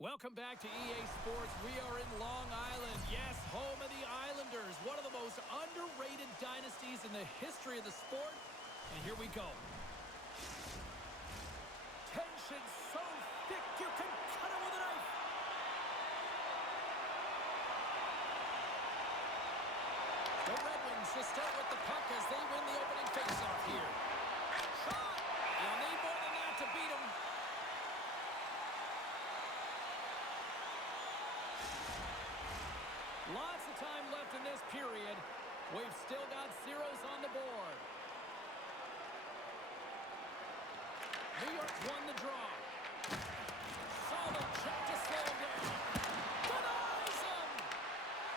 Welcome back to EA Sports. We are in Long Island. Yes, home of the Islanders. One of the most underrated dynasties in the history of the sport. And here we go. Tension so thick you can cut it with a knife. The Red Wings to start with the puck as they win the opening faceoff here. Shot! You'll need more than that to beat them. Lots of time left in this period. We've still got zeros on the board. New York won the draw. Solid check to slow him down. Denies him!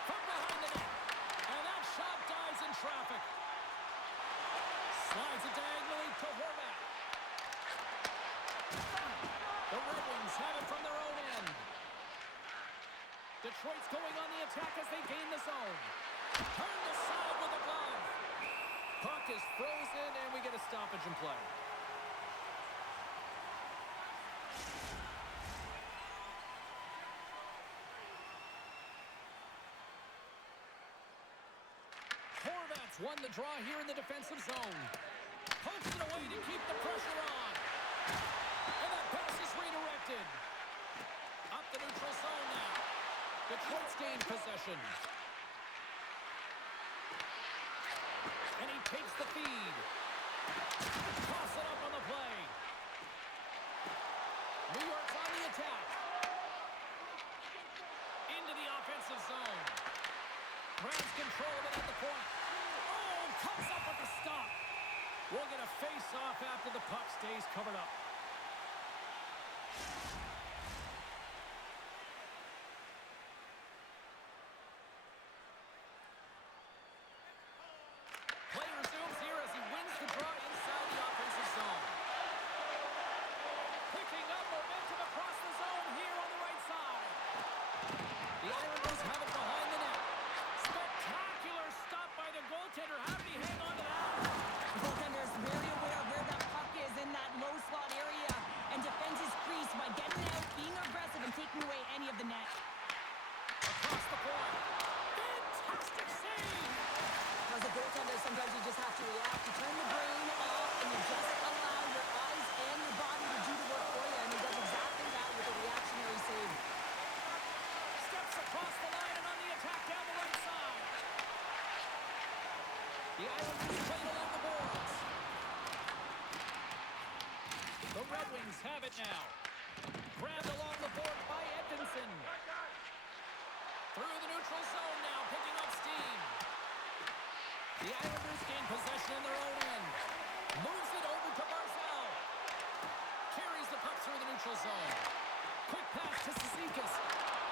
From behind the net. And that shot dies in traffic. Slides it diagonally to Horvat. The Red Wings have it from their own end. Detroit's going on the attack as they gain the zone. Turned aside with a glove. Puck is frozen, and we get a stoppage in play. Horvat's won the draw here in the defensive zone. Pokes it away to keep the pressure on. And that pass is redirected. Up the neutral zone now. Detroit's gained possession. And he takes the feed. Toss it up on the play. New York's on the attack. Into the offensive zone. Grabs control of it at the point. Oh, comes up with the stop. We'll get a face-off after the puck stays covered up. Sometimes you just have to react. You turn the brain off and you just allow your eyes and your body to do the work for you. And he does exactly that with a reactionary save. Steps across the line and on the attack down the right side. The Islanders played along the boards. The Red Wings have it now. Grabbed along the board by Edmondson. Through the neutral zone now, picking up steam. The Islanders gain possession in their own end. Moves it over to Barzal. Carries the puck through the neutral zone. Quick pass to Cizikas.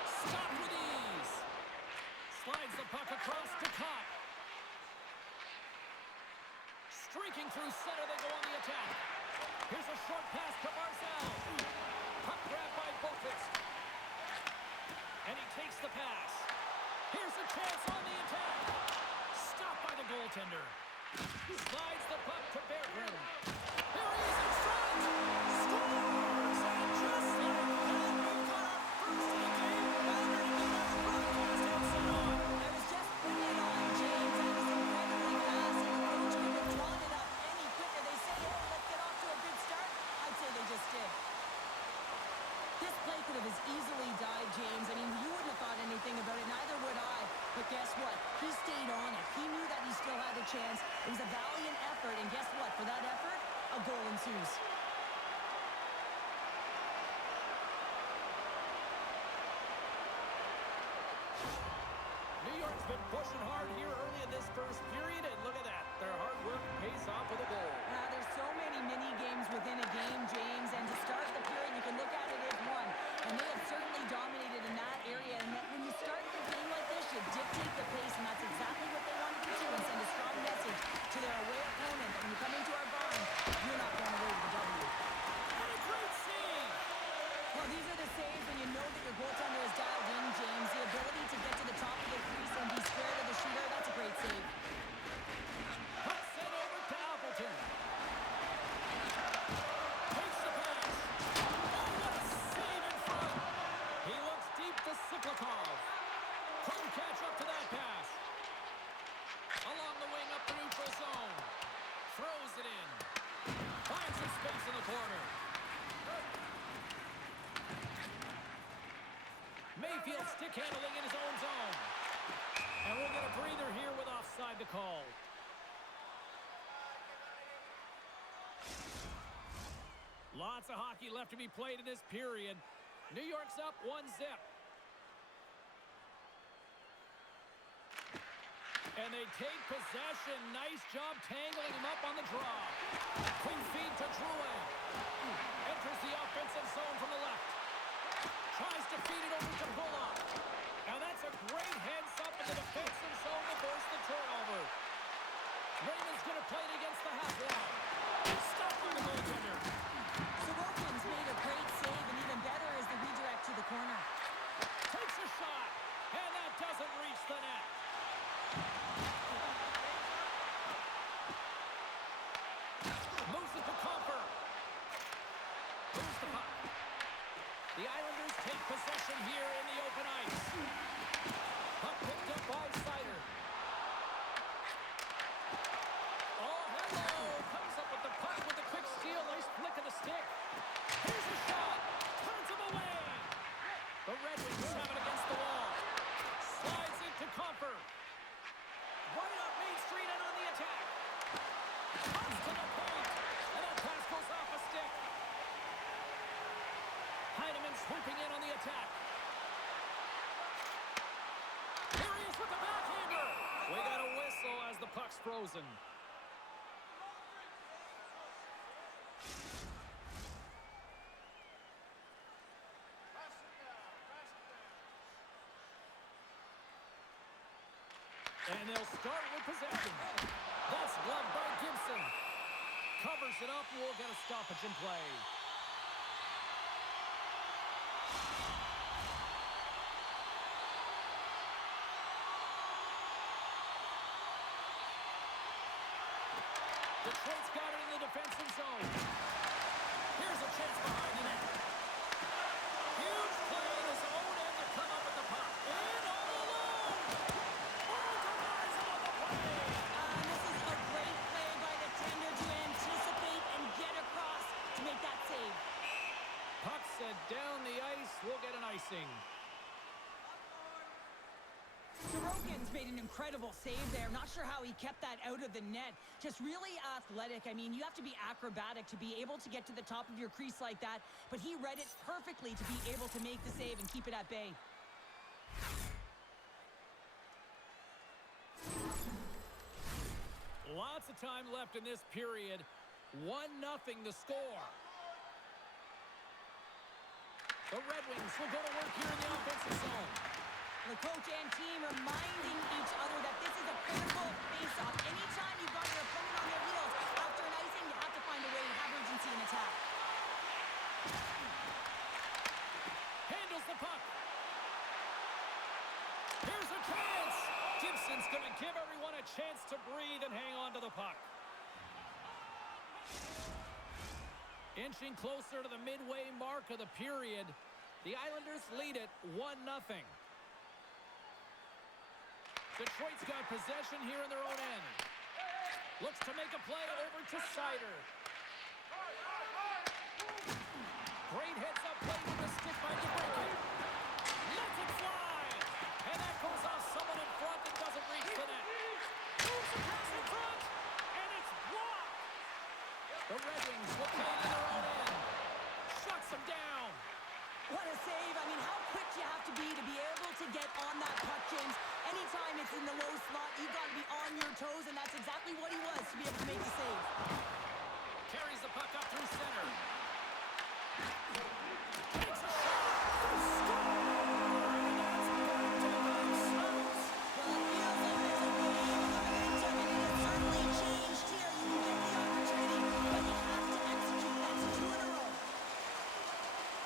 Stopped with ease. Slides the puck across to Kopp. Streaking through center, they go on the attack. Here's a short pass to Barzal. Puck grabbed by Boqvist. And he takes the pass. Here's a chance on the attack. Stopped by the goaltender. Slides the puck to Berggren. There he is in front. Scores! And just like that, we've got our first of the game. Broadcast outside on. I was just putting it on, James. I was incredibly fast. And the coach could have drawn it up any quicker. They said, oh, let's get off to a good start. I'd say they just did. This play could have as easily died, James. I mean, you wouldn't have thought anything about it. Neither would I. But guess what? He stayed on it. He knew that he still had a chance. It was a valiant effort. And guess what? For that effort, a goal ensues. New York's been pushing hard here early in this first period. And look at that. Their hard work pays off with a goal. There's so many mini-games within a game, James. And to start the period, you can look at it as one. And they have certainly dominated in that area. And that when you start the game like this, you dictate the pace. And that's exactly what they wanted to do and send a strong message to their away opponent that when you come into our barn, you're not going away with a W. What a great save! Well, these are the saves when you know that your goaltender is dialed in, James. The ability to get to the top of the crease and be square to the shooter, that's a great save. stick handling in his own zone. And we'll get a breather here with offside to call. Lots of hockey left to be played in this period. New York's up 1-0. And they take possession. Nice job tangling him up on the draw. Quick feed to Drouin. Enters the offensive zone from the left. Tries to feed it over to Bullock. Now that's a great heads up in the defensive zone to force the turnover. Raymond's going to play it against the half wall. Stop on the goaltender. Sorokin's made a great save, and even better is the redirect to the corner. Takes a shot, and that doesn't reach the net. Moves it to Comfer. Moves the puck. The Islanders take possession here in the open ice. Puck picked up by Sider. Oh, hello. Comes up with the puck with a quick steal. Nice flick of the stick. Here's a shot. Turns him away. The Red Wings have it against the wall. Slides into Comfer. Right up Main Street and on the attack. Comes to the point. And that pass goes off a stick. Heineman swooping in on the attack. Here he is with the backhander. We got a whistle as the puck's frozen. And they'll start with possession. That's gloved by Gibson. Covers it up, and we'll get a stoppage in play. Detroit's got it in the defensive zone. Here's a chance behind the net. Huge play in his own end to come up with the puck. And all alone. Denies him on the play. This is a great play by the tender to anticipate and get across to make that save. Puck set down the ice. We'll get an icing. Sorokin's made an incredible save there. Not sure how he kept that out of the net. Just really athletic. I mean, you have to be acrobatic to be able to get to the top of your crease like that, but he read it perfectly to be able to make the save and keep it at bay. Lots of time left in this period. 1-0 the score. The Red Wings will go to work here in the offensive zone. The coach and team reminding each other that this is a critical face-off. Anytime you've got your opponent on their heels after an icing, you have to find a way to have urgency in attack. Handles the puck. Here's a chance. Gibson's going to give everyone a chance to breathe and hang on to the puck. Inching closer to the midway mark of the period, the Islanders lead it 1-0. Detroit's got possession here in their own end. Looks to make a play over to Sider. Great heads-up play with the stick by DeBrincat. Lets it fly. And that goes off someone in front that doesn't reach the net. Moves the pass in front. And it's blocked. The Red Wings will play in their own end. Shuts them down. What a save. I mean, how quick you have to be able to get on that puck, James. Anytime it's in the low slot, you've got to be on your toes, and that's exactly what he was to be able to make the save. Carries the puck up through center. Takes a shot. Score! And that's back to back shots. Well, it feels like there's a wave of momentum, and it has certainly changed here. You can get the opportunity, but you have to execute. That's 2 in a row.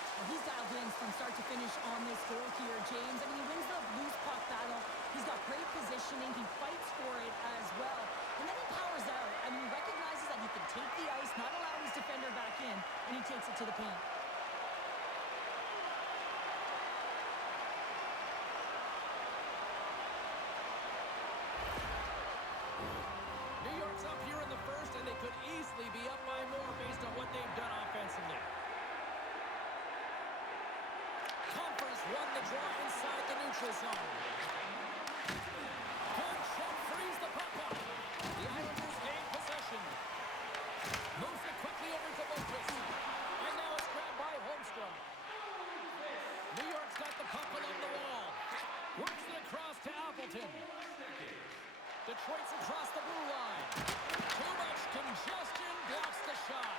Well, he's dialed in from start to finish on this goal here, James. I mean, he wins the loose puck battle. He's got great positioning. He fights for it as well. And then he powers out. I mean, he recognizes that he can take the ice, not allow his defender back in, and he takes it to the paint. New York's up here in the first, and they could easily be up by more based on what they've done offensively. Comfer's won the draw inside the neutral neutral zone. Good check, frees the puck up. The Islanders gain possession. Moves it quickly over to Boquist. And now it's grabbed by Holmstrom. New York's got the puck along the wall. Works it across to Appleton. Detroit's across the blue line. Too much congestion, blocks the shot.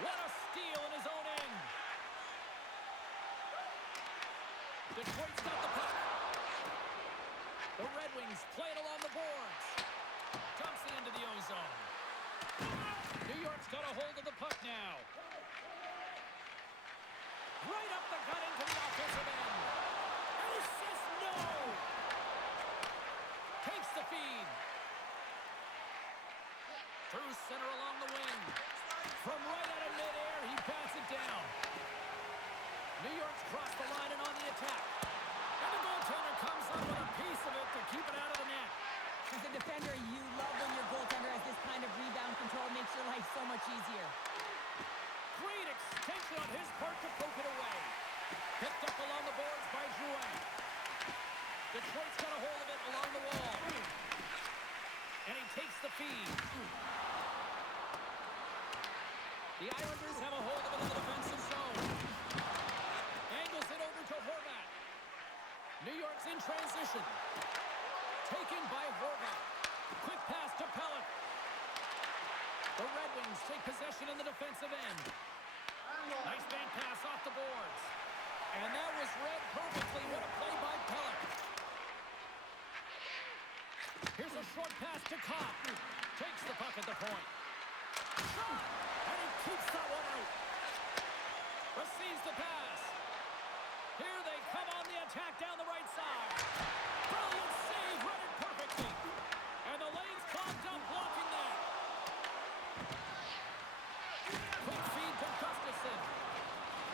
What a steal in his own end. Detroit's got the puck. The Red Wings play it along the boards. Dumps it into the O-zone. New York's got a hold of the puck now. Right up the gut into the offensive end. And he says no. Takes the feed. Through center along the wing. From right out of midair, he bats it down. New York's crossed the line and on the attack. And the goaltender comes up with a piece of it to keep it out of the net. As a defender, you love when your goaltender has this kind of rebound control. Makes your life so much easier. Great extension on his part to poke it away. Picked up along the boards by Drouin. Detroit's got a hold of it along the wall. And he takes the feed. The Islanders have a hold of it in the defensive zone. Angles it over to Horvat. New York's in transition. Taken by Horvat. Quick pass to Pellet. The Red Wings take possession in the defensive end. Nice man pass off the boards. And that was read perfectly. What a play by Pellet. Here's a short pass to Kopp. Takes the puck at the point. Shot! And he keeps that one out. Receives the pass. Here they come on the attack down the right side. Brilliant save, read it perfectly. And the lane's clogged up, blocking that. Quick feed to Gustafsson.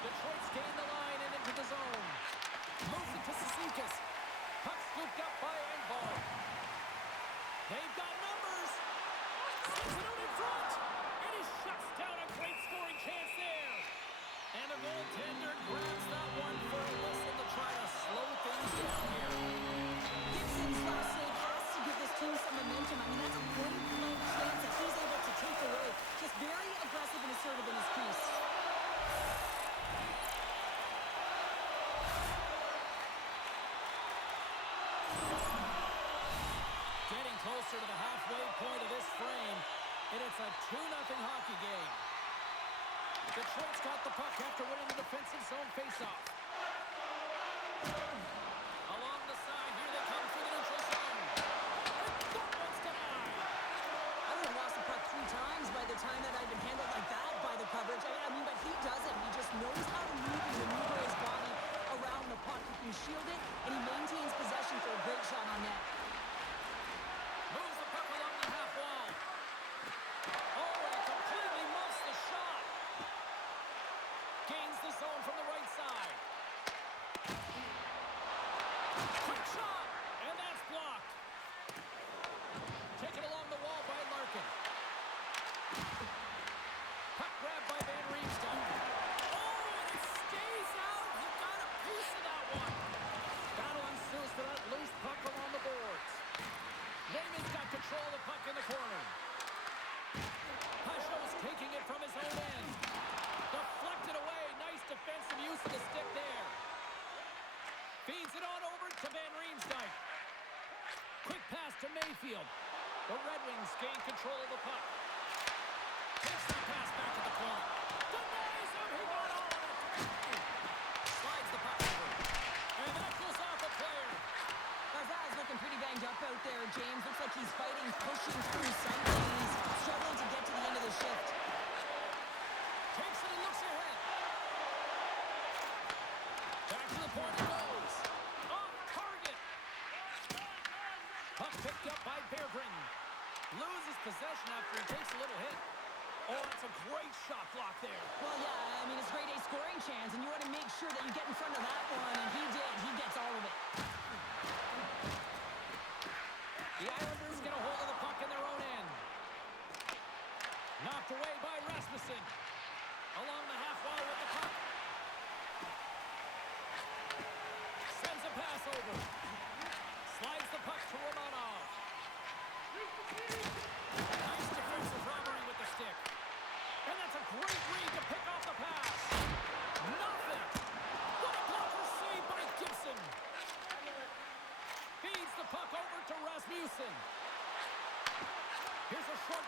Detroit's gained the line and into the zone. Moves it to Cizikas. Puck scooped up by Engvall. They've got numbers. Sends it out in front. And he shuts down a great scoring chance there. And the goaltender grabs that one for a whistle to try to slow things down here. Gibson's last save has to give this team some momentum. I mean, that's a point blank chance that he's able to take away. Just very aggressive and assertive in his crease. Getting closer to the halfway point of this frame, and it's a 2-0 hockey game. Detroit's got the puck after winning the defensive zone faceoff. Along the side, here they come through the neutral zone. And that one's denied. I would have lost the puck 3 times by the time that I've been handled like that by the coverage. I mean, but he doesn't. He just knows how to move and maneuver his body around the puck. He can shield it, and he maintains possession for a great shot on net. Moves the puck along the half wall. Oh, and he completely muffs the shot. Gains the zone from the right side. Quick shot, and that's blocked. Taken along the wall by Larkin. Puck grabbed by Van Riemsdyk. Oh, and it stays out. He got a piece of that one. Battle ensues for that loose puck along the boards. Raymond's got control of the puck in the corner. Pashos taking it from his own end. Deflected away. Nice defensive use of the stick there. Feeds it on over to Van Riemsdyk. Quick pass to Mayfield. The Red Wings gain control of the puck. Takes the pass back to the point. Denies him. He got all of it. Slides the puck over. And that goes off a player. Barzal's looking pretty banged up out there, James. Looks like he's fighting, pushing through something. He's struggling to get to the end of the shift. Takes it and looks ahead. Back to the point it goes. Off target. Puck picked up by Berggren. Loses possession after he takes a little hit. Oh, that's a great shot block there. Well, yeah, I mean, it's grade A scoring chance, and you want to make sure that you get in front of that one, and he did. He gets all of it. The Islanders get a hold of the puck in their own end. Knocked away by Rasmussen. Along the half wall with the puck. Sends a pass over.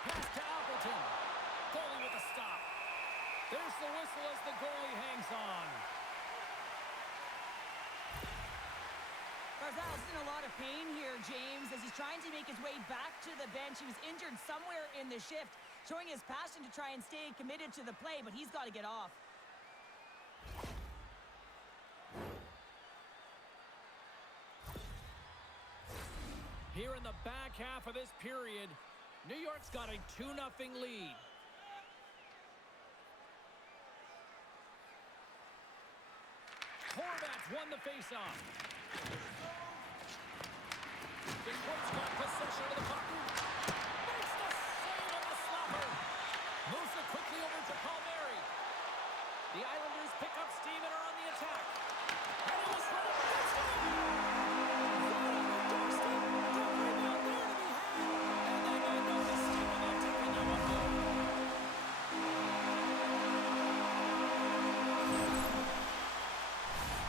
pass to Appleton. Goalie with a stop. There's the whistle as the goalie hangs on. Barzal's in a lot of pain here, James, as he's trying to make his way back to the bench. He was injured somewhere in the shift, showing his passion to try and stay committed to the play, but he's got to get off. Here in the back half of this period, New York's got a 2-0 lead. Horvat's won the faceoff. Detroit's got possession of the puck. Makes the save on the slapper. Moves it quickly over to Palmieri. The Islanders pick up steam and are on the attack. And it was ready. That's it! Right on the doorstep. The rebound there to be had. And they made no mistake about taking that one home.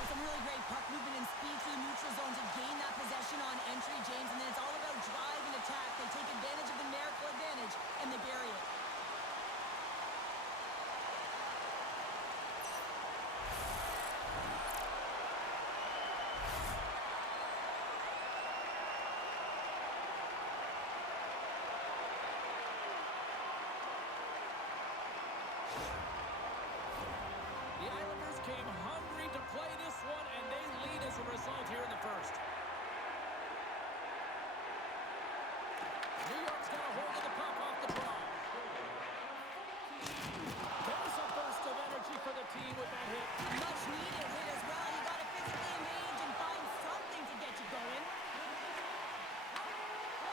Some really great puck movement and speed to the neutral zone to gain that possession on entry, James, and then it's all about drive and attack. They take advantage of the numerical advantage, and they bury it. The Islanders came hungry to play this one, and they lead as a result here in the first. New York's got a hold of the puck off the draw. There's a burst of energy for the team with that hit. Much needed hit as well. You got to physically engage and find something to get you going.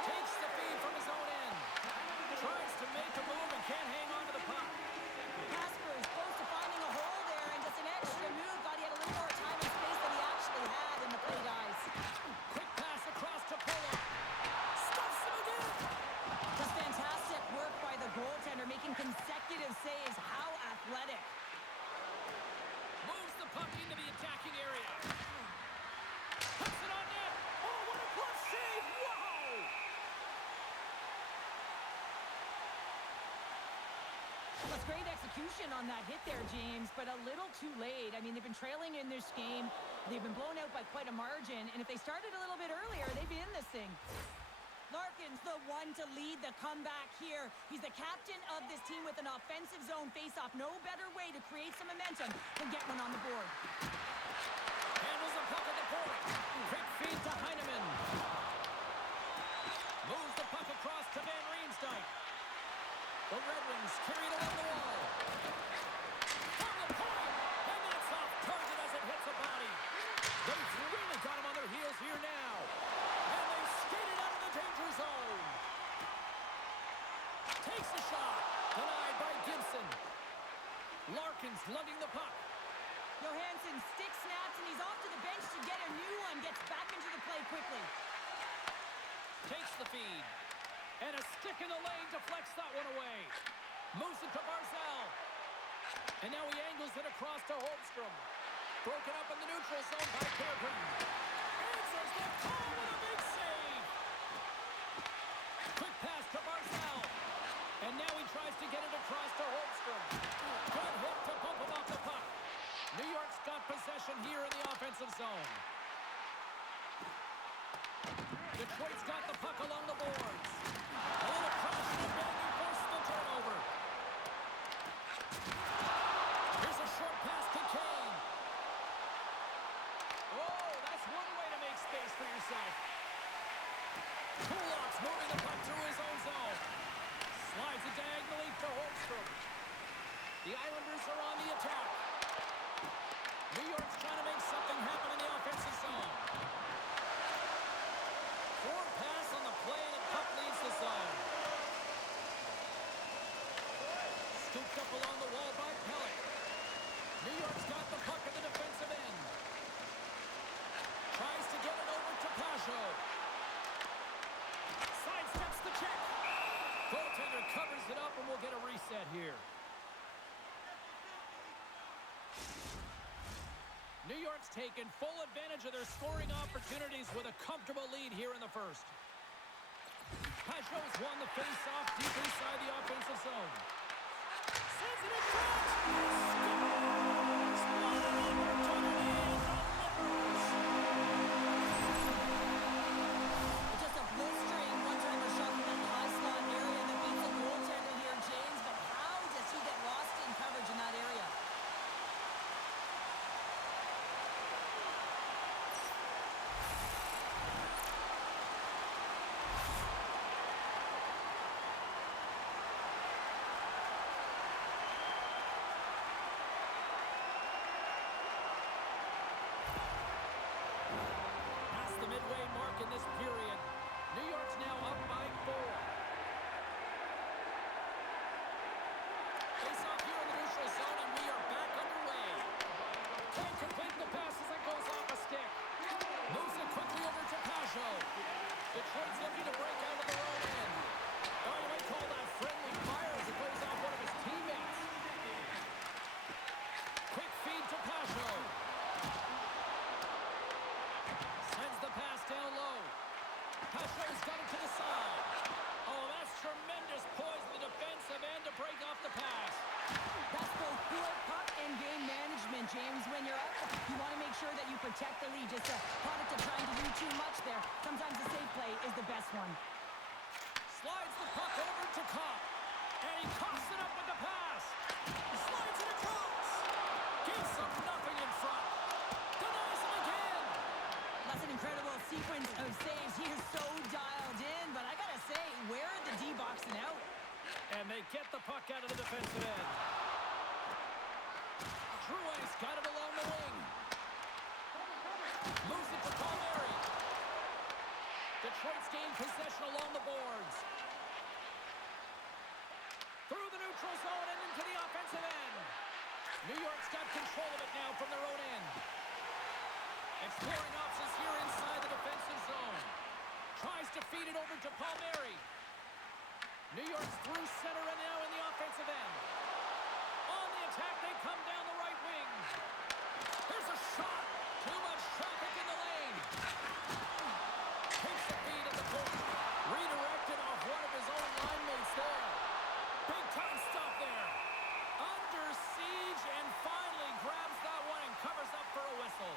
Takes the feed from his own end. Tries to make a move and can't hang on to the puck. Casper is close to finding a hole there, and just an extra move. Thought he had a little more time and space than he actually had, and the play dies. Quick pass across to Polo. Stuffs him again. Just fantastic work by the goaltender, making consecutive saves. How athletic. Moves the puck into the attacking area. Puts it on net. Oh, what a glove save. Wow! That's great execution on that hit there, James, but a little too late. I mean, they've been trailing in this game. They've been blown out by quite a margin, and if they started a little bit earlier, they'd be in this thing. Larkin's the one to lead the comeback here. He's the captain of this team with an offensive zone faceoff. No better way to create some momentum than get one on the board. Handles the puck at the point. Quick feed to Heineman. Moves the puck across to Van Riemsdyk. The Red Wings carried along the wall. From the point, and that's off target as it hits a body. They've really got him on their heels here now. And they skated out of the danger zone. Takes the shot. Denied by Gibson. Larkin's lugging the puck. Johansson stick snaps, and he's off to the bench to get a new one. Gets back into the play quickly. Takes the feed. And a stick in the lane deflects that one away. Moves it to Barzal. And now he angles it across to Holmstrom. Broken up in the neutral zone by Kerpen. Answers the call with a big save. Quick pass to Barzal. And now he tries to get it across to Holmstrom. Good hook to bump him off the puck. New York's got possession here in the offensive zone. Detroit's got the puck along the boards. A little crash and bang forces the turnover. Here's a short pass to Kane. Oh, that's one way to make space for yourself. Kulak's moving the puck through his own zone. Slides it diagonally to Holmstrom. The Islanders are on the attack. New York's trying to make something happen in the offensive zone. Forward pass on the play, and the puck leaves the zone. Scooped up along the wall by Pellick. New York's got the puck at the defensive end. Tries to get it over to Pajot. Sidesteps the check. Goaltender covers it up, and we'll get a reset here. New York's taken full advantage of their scoring opportunities with a comfortable lead here in the first. Pajot's won the face-off deep inside the offensive zone. Sends it in front. Scores! What an opportunity! Just a blistering one-timer shot from that high slot area that beats the goaltender here, James. But how does he get lost in coverage in that area? Past the midway mark in this period. New York's now up by 4. Face off here in the neutral zone, and we are back underway. Can't complete the pass as it goes off a stick. Moves it quickly over to Pajot. Detroit's looking to break out of their own end. Oh, you might call that friendly fire as it goes off one of his teammates. Quick feed to Pajot. Sends the pass down low. Pajot's got it to the side. Oh, that's tremendous poise in the defensive end to break off the pass. That's both good puck and game management, James. When you're up, you want to make sure that you protect the lead. Just a product of trying to do too much there. Sometimes the safe play is the best one. Slides the puck over to Kopp. And he coughs it up with the pass. Slides it across. Gives him nothing in front. Denies him again. That's an incredible sequence of saves. He is so dialed in, but I gotta say, where are the D boxing out? And they get the puck out of the defensive end. Truex got it along the wing. Moves it to Palmieri. Detroit's gained possession along the boards. Through the neutral zone and into the offensive end. New York's got control of it now from their own end. Exploring options here inside the defensive zone. Tries to feed it over to Palmieri. New York's through center and now in the offensive end. On the attack, they come down the right wing. There's a shot. Too much traffic in the lane. Takes the feed at the point. Redirected off one of his own line mates there. Big time stop there. Under siege and finally grabs that one and covers up for a whistle.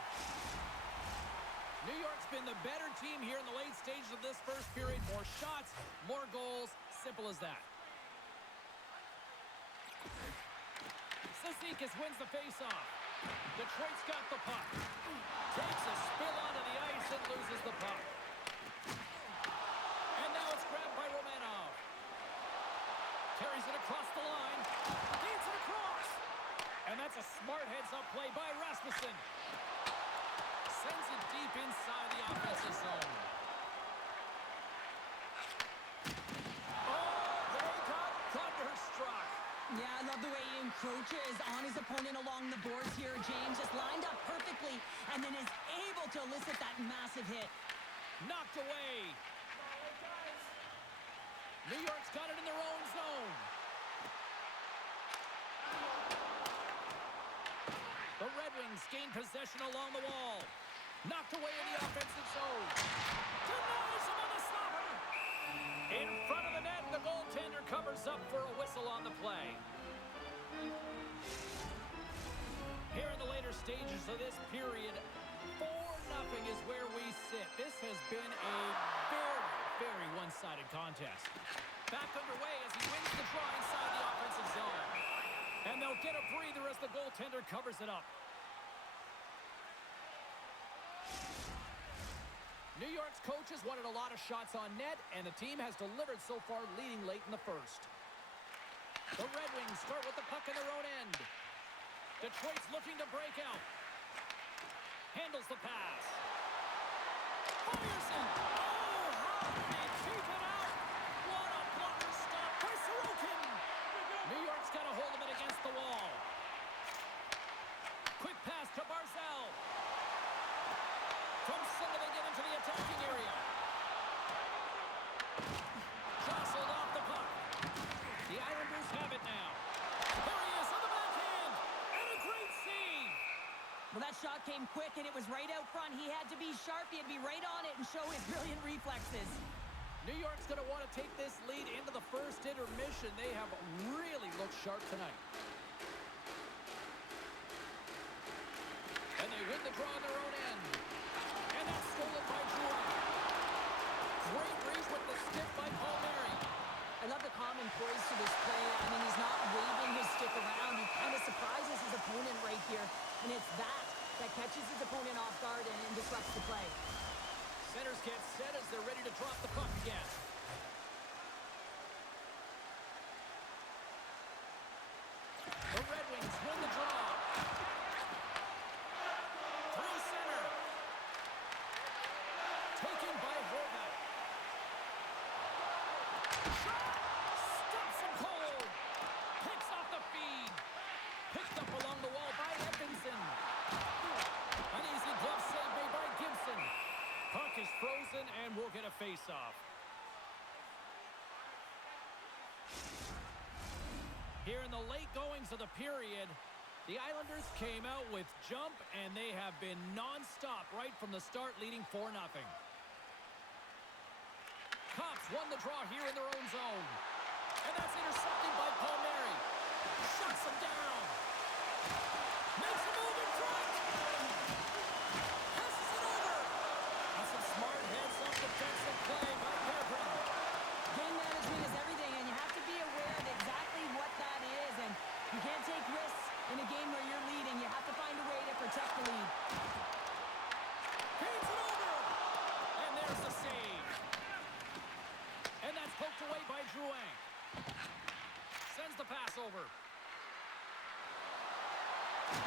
New York's been the better team here in the late stages of this first period. More shots, more goals. Simple as that. Cizikas wins the faceoff. Detroit's got the puck. Takes a spill onto the ice and loses the puck. And now it's grabbed by Romanov. Carries it across the line. Feeds it across. And that's a smart heads-up play by Rasmussen. Sends it deep inside the offensive zone. Thunderstruck. Yeah, I love the way he encroaches on his opponent along the boards here, James. Just lined up perfectly and then is able to elicit that massive hit. Knocked away. New York's got it in their own zone. The Red Wings gain possession along the wall. Knocked away in the offensive zone. Denies him on the stopper. In front of the net, the goaltender covers up for a whistle on the play. Here in the later stages of this period, 4-0 is where we sit. This has been a very, very one-sided contest. Back underway as he wins the draw inside the offensive zone. And they'll get a breather as the goaltender covers it up. New York's coaches wanted a lot of shots on net, and the team has delivered so far, leading late in the first. The Red Wings start with the puck in their own end. Detroit's looking to break out. Handles the pass. Fires it. Oh, how did he keep it out? What a blocker stop by Sorokin. New York's got a hold of it against the wall. Quick pass to Barzal. From center, they get into the attacking area. Jostled off the puck. The Islanders have it now. There he is on the backhand. And a great save. Well, that shot came quick, and it was right out front. He had to be sharp. He had to be right on it and show his brilliant reflexes. New York's going to want to take this lead into the first intermission. They have really looked sharp tonight. And they win the draw on their own end. And that's stolen by Drew. Great reach with the stick by Palmieri. I love the calm and poise to this play. I mean, he's not waving his stick around. He kind of surprises his opponent right here. And it's that catches his opponent off guard and disrupts the play. Centers get set as they're ready to drop the puck again. The Red Wings win the draw. Through center. Taken by Horvat. Shot! Stops him cold. Picks off the feed. Picked up along the wall by Edmondson. An easy glove save made by Gibson. Puck is frozen and we'll get a face-off. Here in the late goings of the period, the Islanders came out with jump, and they have been non-stop right from the start, leading 4-0. Cops won the draw here in their own zone. And that's intercepted by Palmieri. Shuts him down. Makes a move in front. Passes it over. That's some smart heads-up defensive play by Bergeron. Game management is everything, and you have to be aware of exactly what that is. And you can't take risks in a game where you're leading. You have to find a way to protect the lead. Feeds it over. And there's the save. And that's poked away by Drouin. Sends the pass over.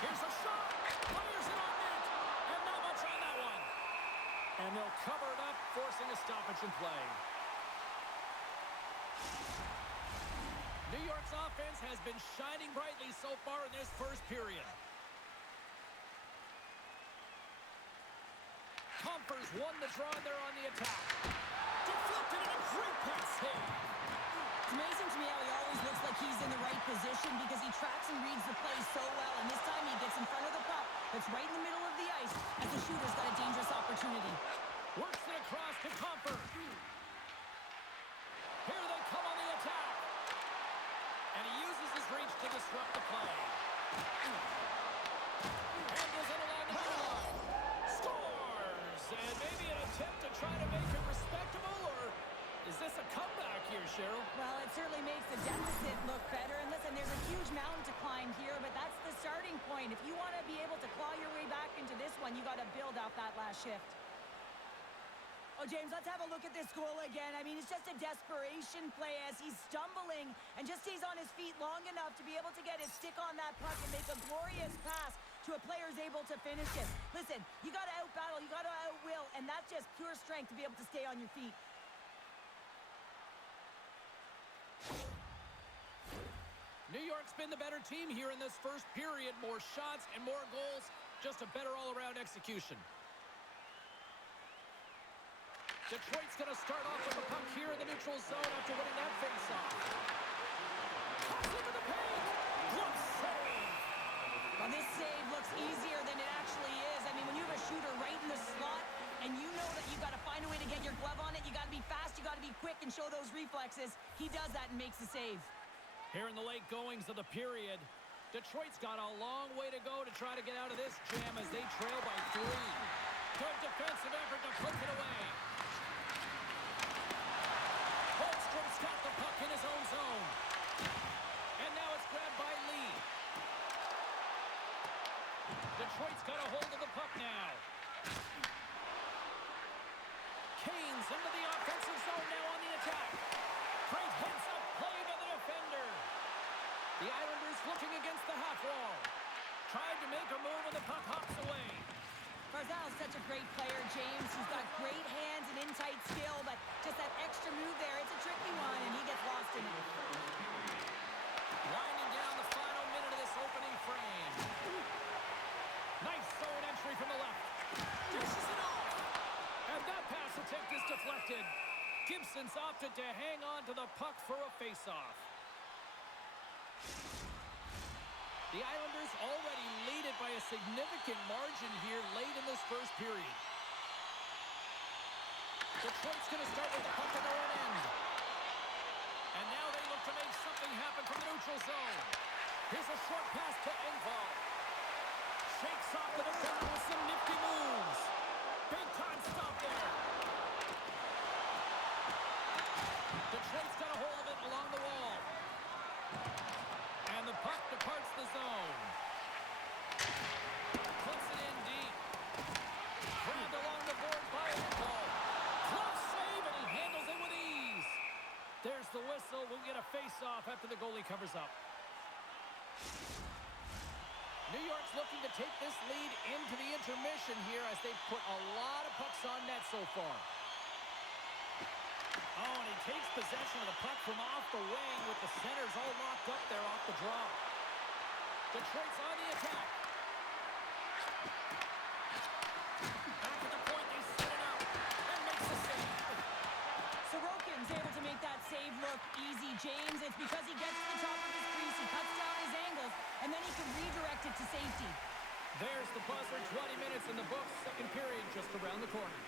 Here's a shot. Fires it on net. And not much on that one. And they'll cover it up, forcing a stoppage in play. New York's offense has been shining brightly so far in this first period. Compers won the draw, and they're on the attack. Deflected in a great pass save. It's amazing to me how he always looks like he's in the right position because he tracks and reads the play so well. And this time he gets in front of the puck that's right in the middle of the ice as the shooter's got a dangerous opportunity. Works it across to Comper. Here they come on the attack. And he uses his reach to disrupt the play. And goes in along the blue line. Scores! And maybe an attempt to try to make it respectable, or is this a comeback here, Cheryl? Well, it certainly makes the deficit look better. And listen, there's a huge mountain to climb here, but that's the starting point. If you want to be able to claw your way back into this one, you got to build out that last shift. Oh, James, let's have a look at this goal again. I mean, it's just a desperation play as he's stumbling and just stays on his feet long enough to be able to get his stick on that puck and make a glorious pass to a player who's able to finish it. Listen, you got to out-battle, you got to out-will, and that's just pure strength to be able to stay on your feet. New York's been the better team here in this first period. More shots and more goals. Just a better all-around execution. Detroit's going to start off with the puck here in the neutral zone after winning that face-off. Pass into the paint. Glove save. Well, this save looks easier than it actually is. I mean, when you have a shooter right in the slot and you know that you've got to find a way to get your glove on it, you got to be fast, you got to be quick and show those reflexes. He does that and makes the save. Here in the late goings of the period, Detroit's got a long way to go to try to get out of this jam as they trail by 3. Good defensive effort to poke it away. Holmstrom's got the puck in his own zone. And now it's grabbed by Lee. Detroit's got a hold of the puck now. Canes into the offensive zone now on the attack. Great heads-up play by the defender. The Islanders looking against the half wall. Tried to make a move and the puck hops away. Barzal's such a great player, James. He's got great hands and in-tight skill, but just that extra move there, it's a tricky one, and he gets lost in it. Winding down the final minute of this opening frame. Nice zone entry from the left. Dishes it off. And that pass attempt is deflected. Gibson's opted to hang on to the puck for a face-off. The Islanders already lead it by a significant margin here late in this first period. Detroit's going to start with the puck at their own end. And now they look to make something happen from the neutral zone. Here's a short pass to Engvall. Shakes off the defender with some nifty moves. Big time stop there. Detroit's got a hold of it along the wall. And the puck departs the zone. Puts it in deep. Grabbed along the board by Engvall. Close save, and he handles it with ease. There's the whistle. We'll get a face-off after the goalie covers up. New York's looking to take this lead into the intermission here as they've put a lot of pucks on net so far. Oh, and he takes possession of the puck from off the wing with the centers all locked up there off the draw. Detroit's on the attack. Back at the point, they set it up and makes the save. Sorokin's able to make that save look easy, James. It's because he gets to the top of his crease, he cuts down his angles, and then he can redirect it to safety. There's the buzzer. 20 minutes in the books. Second period just around the corner.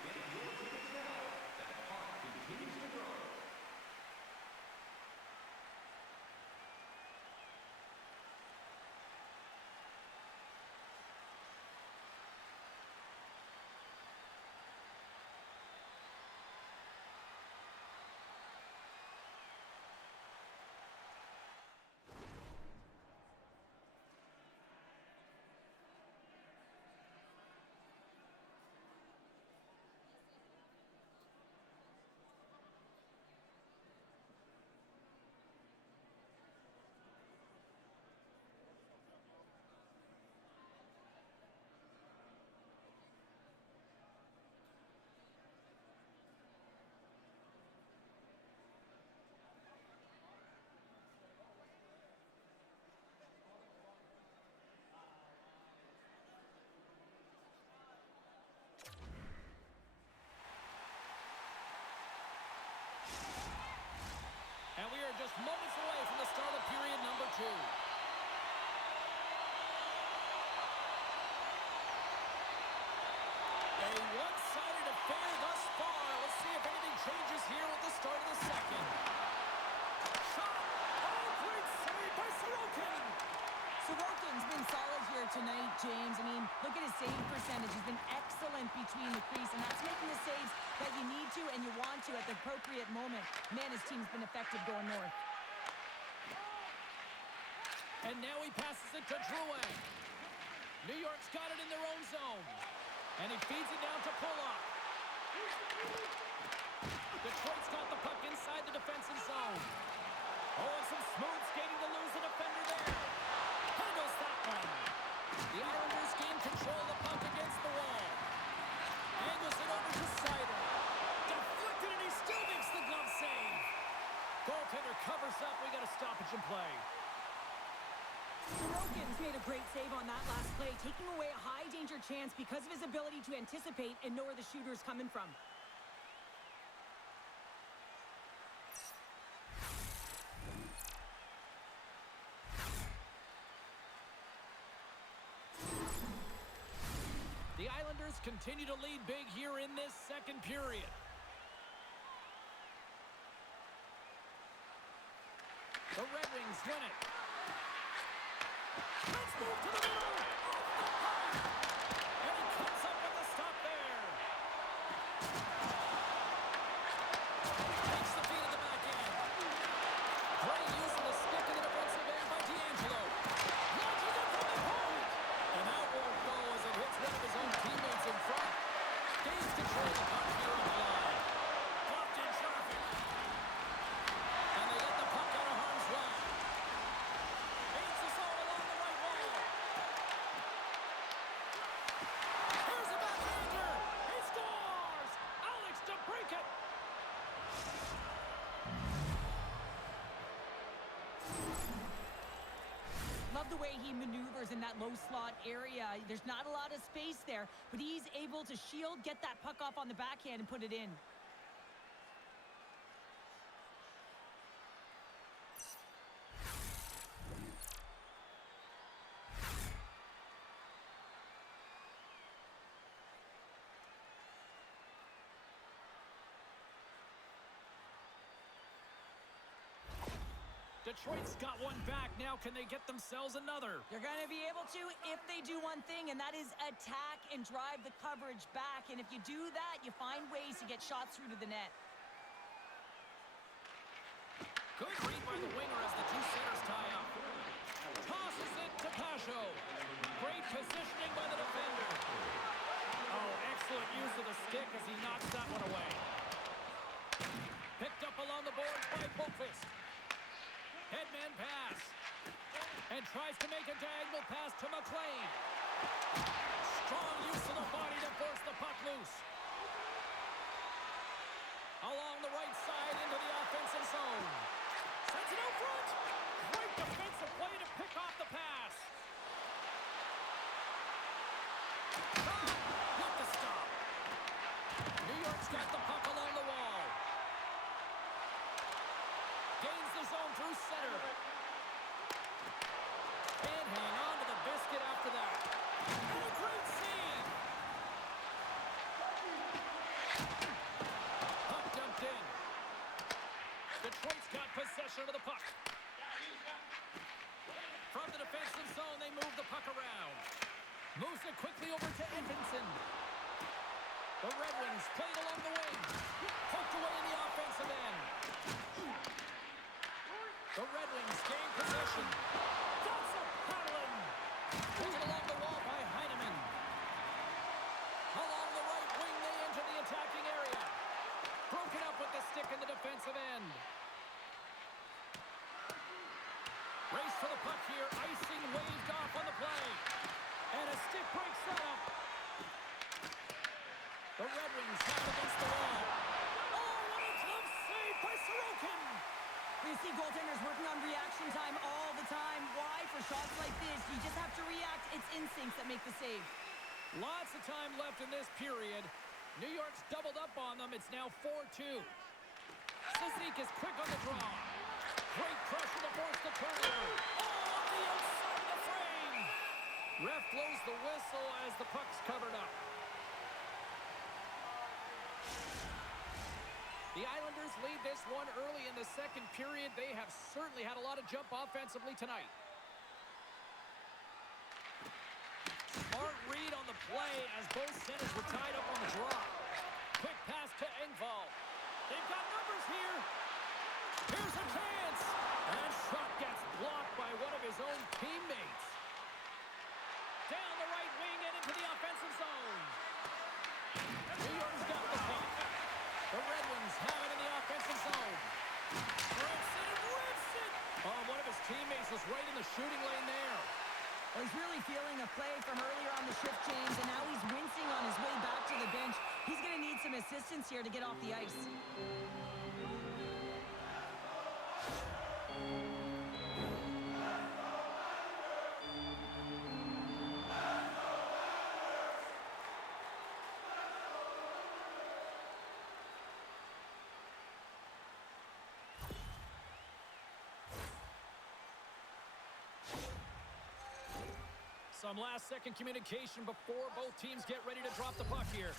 And we are just moments away from the start of period number 2. A one-sided affair thus far. Let's see if anything changes here with the start of the second. Shot! Oh, great save by Sorokin! Sorokin's been solid here tonight, James. I mean, look at his save percentage. He's been excellent between the crease, and that's making the saves that you need to and you want to at the appropriate moment. Man, his team's been effective going north. And now he passes it to Drouin. New York's got it in their own zone. And he feeds it down to Pulock. Detroit's got the puck inside the defensive zone. Oh, and some smooth skating to lose the defender there. Handles that one. The Islanders gain control of the puck against the wall. Angles it over to Seider. Deflected, and he still makes the glove save. Goaltender covers up. We got a stoppage in play. Sorokin's made a great save on that last play, taking away a high-danger chance because of his ability to anticipate and know where the shooter's coming from. The Islanders continue to lead big here in this second period. The Red Wings win it. Let's move to the middle. Off the pipe. And he comes up with a stop there. Takes the feed at the back end. Great use of the stick in the defensive end by D'Angelo. Launches it from the point. And out won't go as it hits one of his own teammates in front. Gains control of the puck here on the line. Blocked in traffic. And they get the puck out of harm's way. Feeds the zone along the right wall. Here's a backhander. He scores! Alex to break it. Love the way he maneuvers in that low slot area. There's not a lot of space there, but he's able to shield, get that puck off on the backhand, and put it in. Detroit's got one back. Now can they get themselves another? They're going to be able to if they do one thing, and that is attack and drive the coverage back. And if you do that, you find ways to get shots through to the net. Good read by the winger as the two centers tie up. Tosses it to Pasho. Great positioning by the defender. Oh, excellent use of the stick as he knocks that one away. Picked up along the boards by Boqvist. Headman pass. And tries to make a diagonal pass to McLean. Strong use of the body to force the puck loose. Along the right side into the offensive zone. Sends it out front. Great defensive play to pick off the pass. What the stop. New York's got the puck along the wall. Gains the zone through center. Can't hang on to the biscuit after that. And a great save. Puck dumped in. Detroit's got possession of the puck. From the defensive zone, they move the puck around. Moves it quickly over to Edmondson. The Red Wings played along the wing. Poked away in the offensive end. The Red Wings gain possession. That's a paddling. Pulled along the wall by Heineman. Along the right wing, they enter the attacking area. Broken up with the stick in the defensive end. Race for the puck here. Icing waved off on the play. And a stick breaks that up. The Red Wings have it against the wall. Oh, what a glove save by Sorokin. You see goaltenders working on reaction time all the time. Why? For shots like this, you just have to react. It's instincts that make the save. Lots of time left in this period. New York's doubled up on them. It's now 4-2. Sisek is quick on the draw. Great pressure to force the turnover. Oh, on the outside of the frame. Ref blows the whistle as the puck's covered up. The Islanders lead this one early in the second period. They have certainly had a lot of jump offensively tonight. Smart read on the play as both centers were tied up on the draw. Quick pass to Engvall. They've got numbers here. Here's a chance. And shot gets blocked by one of his own teammates. Down the right wing and into the offensive zone. New York's got the puck. The Red Wings have it in the offensive zone. Rips it and rips it. Oh, one of his teammates was right in the shooting lane there. Well, he's really feeling a play from earlier on the shift, James, and now he's wincing on his way back to the bench. He's going to need some assistance here to get off the ice. Some last-second communication before both teams get ready to drop the puck here.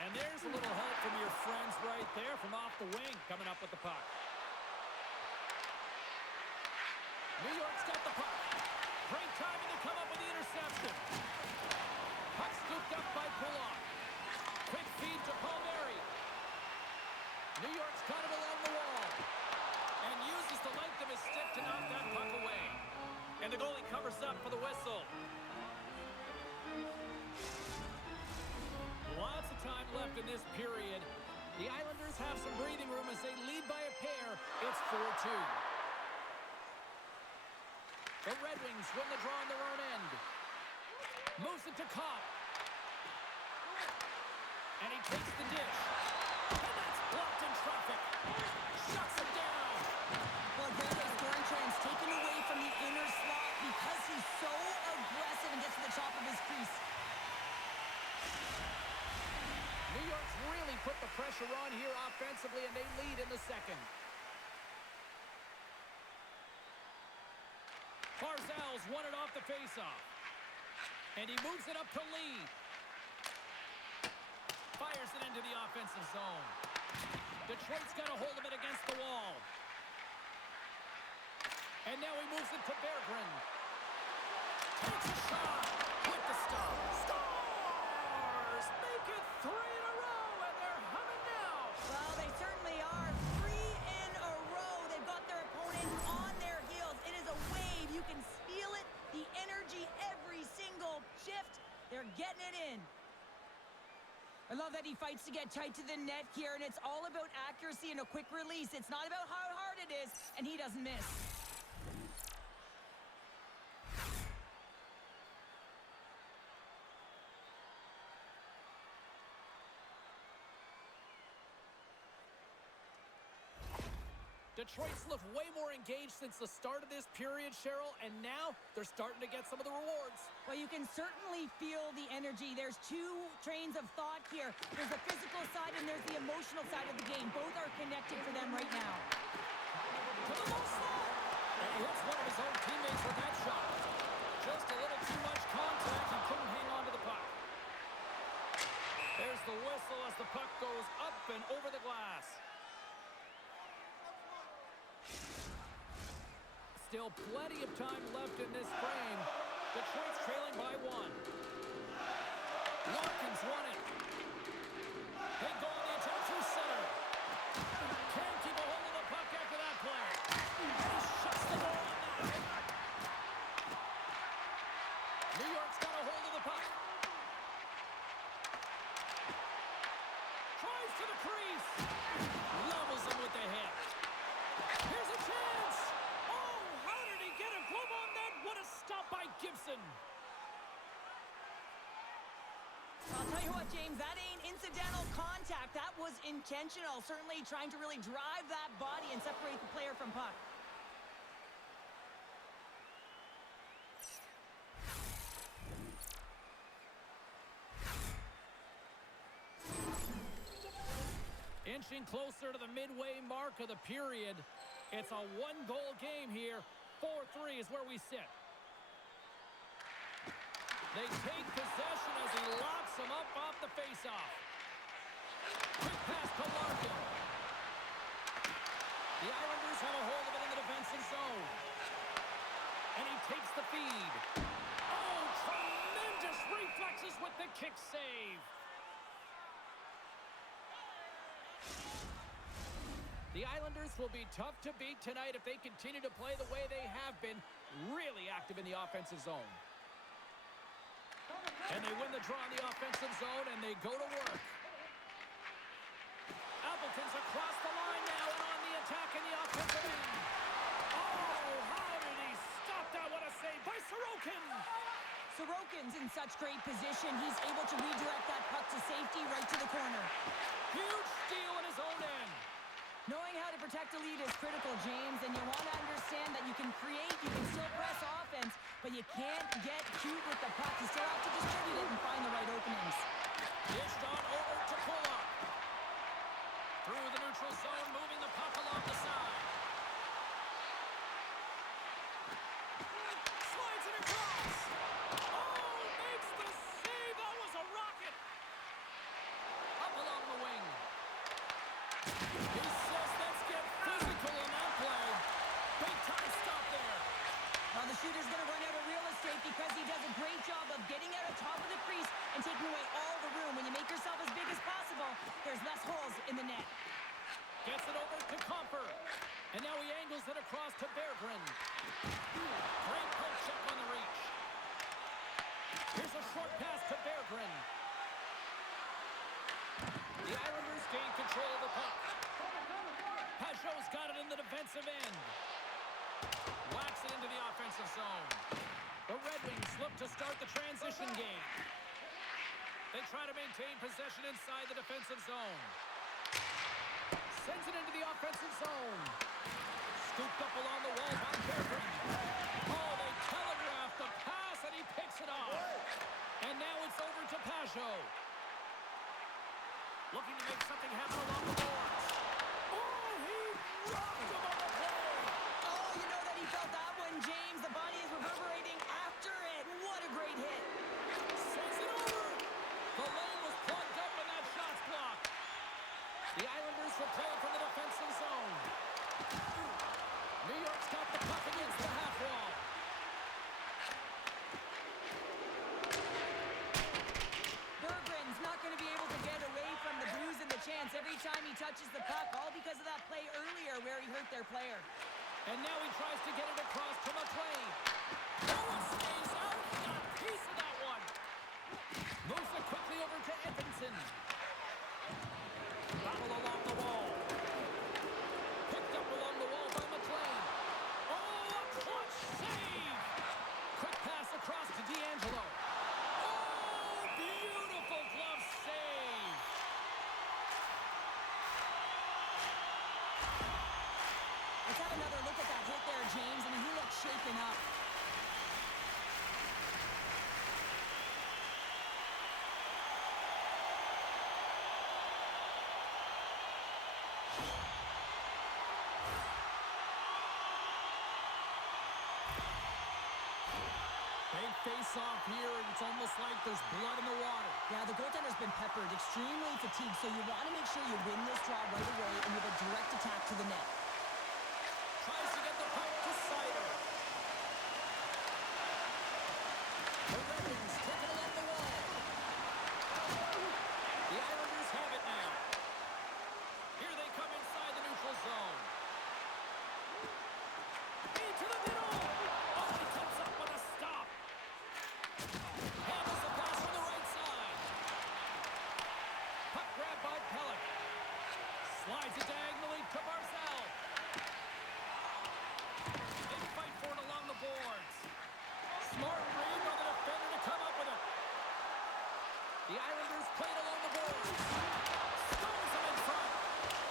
And there's a little help from your friends right there from off the wing coming up with the puck. New York's got the puck. Great timing to come up with the interception. Puck scooped up by Pullock. Quick feed to Palmieri. New York's got it along the wall. And uses the length of his stick to knock that puck away. And the goalie covers up for the whistle. Lots of time left in this period. The Islanders have some breathing room as they lead by a pair. It's 4-2. The Red Wings win the draw on their own end. Moves it to Kopp. And he takes the dish. And that's blocked in traffic. Shuts him down. Well, Grande's scoring chance taken away from the inner slot because he's so aggressive and gets to the top of his crease. New York's really put the pressure on here offensively, and they lead in the second. Barzal's won it off the faceoff. And he moves it up to Lee. Fires it into the offensive zone. Detroit's got a hold of it against the wall. And now he moves it to Berggren. Takes a shot with the stop. Scores! Make it 3 in a row, and they're humming now. Well, they certainly are. 3 in a row. They've got their opponent on their heels. It is a wave. You can feel it. The energy every single shift. They're getting it in. I love that he fights to get tight to the net here, and it's all about accuracy and a quick release. It's not about how hard it is, and he doesn't miss. Detroit's looked way more engaged since the start of this period, Cheryl, and now they're starting to get some of the rewards. Well, you can certainly feel the energy. There's two trains of thought here. There's the physical side and there's the emotional side of the game. Both are connected for them right now. To the low slot. And he hits one of his own teammates with that shot. Just a little too much contact. He couldn't hang on to the puck. There's the whistle as the puck goes up and over the glass. Still plenty of time left in this frame. Detroit's trailing by 1. Watkins won it. They go on the attack through center. Can't keep a hold of the puck after that play. And he shuts the door on that. New York's got a hold of the puck. Tries to the crease. Levels him with the hit. Here's a chance. Oh, how did he get a glove on that? What a stop by Gibson. I'll tell you what, James, that ain't incidental contact. That was intentional. Certainly trying to really drive that body and separate the player from puck. Inching closer to the midway mark of the period. It's a one-goal game here. 4-3 is where we sit. They take possession as he locks him up off the faceoff. Quick pass to Larkin. The Islanders have a hold of it in the defensive zone. And he takes the feed. Oh, tremendous reflexes with the kick save. The Islanders will be tough to beat tonight if they continue to play the way they have been, really active in the offensive zone. And they win the draw in the offensive zone, and they go to work. Appleton's across the line now and on the attack in the offensive end. Oh, how did he stop that? What a save by Sorokin! Sorokin's in such great position. He's able to redirect that puck to safety right to the corner. Huge steal in his own end. Knowing how to protect a lead is critical, James, and you want to understand that you can create, you can still press offense, but you can't get cute with the puck. You still have to distribute it and find the right openings. Dished on over to Pulla. Through the neutral zone, moving the puck along the side. Slides it across. Oh, makes the save. That was a rocket. Up along the wing. He says, let's get physical in that play. Big time stop there. Well, the shooter's going to run out of real estate because he does a great job of getting out of top of the crease and taking away all the room. When you make yourself as big as possible, there's less holes in the net. Gets it over to Comper. And now he angles it across to Berggren. Great poke check on the reach. Here's a short pass to Berggren. The Islanders gain control of the puck. Pajot's got it in the defensive end. Whacks it into the offensive zone. The Red Wings look to start the transition game. They try to maintain possession inside the defensive zone. Sends it into the offensive zone. Scooped up along the wall by Berggren. Oh, they telegraph the pass, and he picks it off. And now it's over to Pajot. Looking to make something happen along the boards. Oh, he rocked him on the play. Oh, you know that he felt that one, James. The body is reverberating after it. What a great hit. Sends it over. The lane was plugged up, and that shot Makes the play from the defensive zone. New York's got the puck against the half wall. Berggren's not going to be able to get away from the bruise and the chance every time he touches the puck, all because of that play earlier where he hurt their player. And now he tries to get it across to McLean. Oh, it stays out. He got a piece of that one. Moves it quickly over to Edmondson. Battle along the wall. Picked up along the wall by McLean. Oh, a clutch save. Quick pass across to D'Angelo. Oh, beautiful glove save. Let's have another look at that hit there, James. I mean, he looks shaken up. Big face-off here, and it's almost like there's blood in the water. Yeah, the goaltender's been peppered, extremely fatigued, so you want to make sure you win this draw right away and you have a direct attack to the net. Tries to get the puck to Sider. The Red Wings take it along the wall. The Islanders have it now. Here they come inside the neutral zone. Into the middle. Oh, he comes up with a stop. Handles the pass from the right side. Puck grab by Pellick. Slides it diagonally to Barzal. They fight for it along the boards. Smart read by the defender to come up with it. The Islanders play it along the boards. Stones him in front.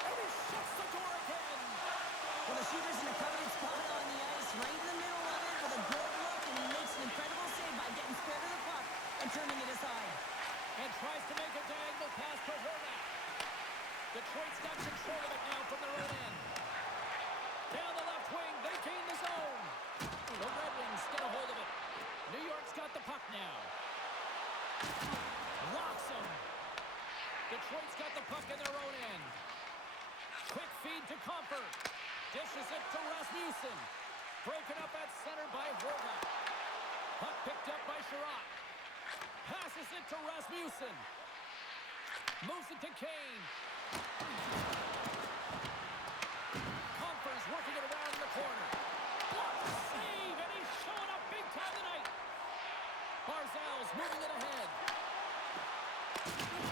And he shuts the door again. Well, the shooter's in a coveted spot on the ice, right in the middle of it with a good look, and he makes an incredible save by getting square to the puck and turning it aside. And tries to make a diagonal pass to Horvat. Detroit's got control of it now from their own end. Down the left wing, they gain the zone. The Red Wings get a hold of it. New York's got the puck now. Rocks him. Detroit's got the puck in their own end. Quick feed to Comfort. Dishes it to Rasmussen. Broken up at center by Horvat. Puck picked up by Sherratt. Passes it to Rasmussen. Moves it to Kane. Comfort's working it around in the corner. Blocked the save, and he's showing up big time tonight. Barzal's moving it ahead.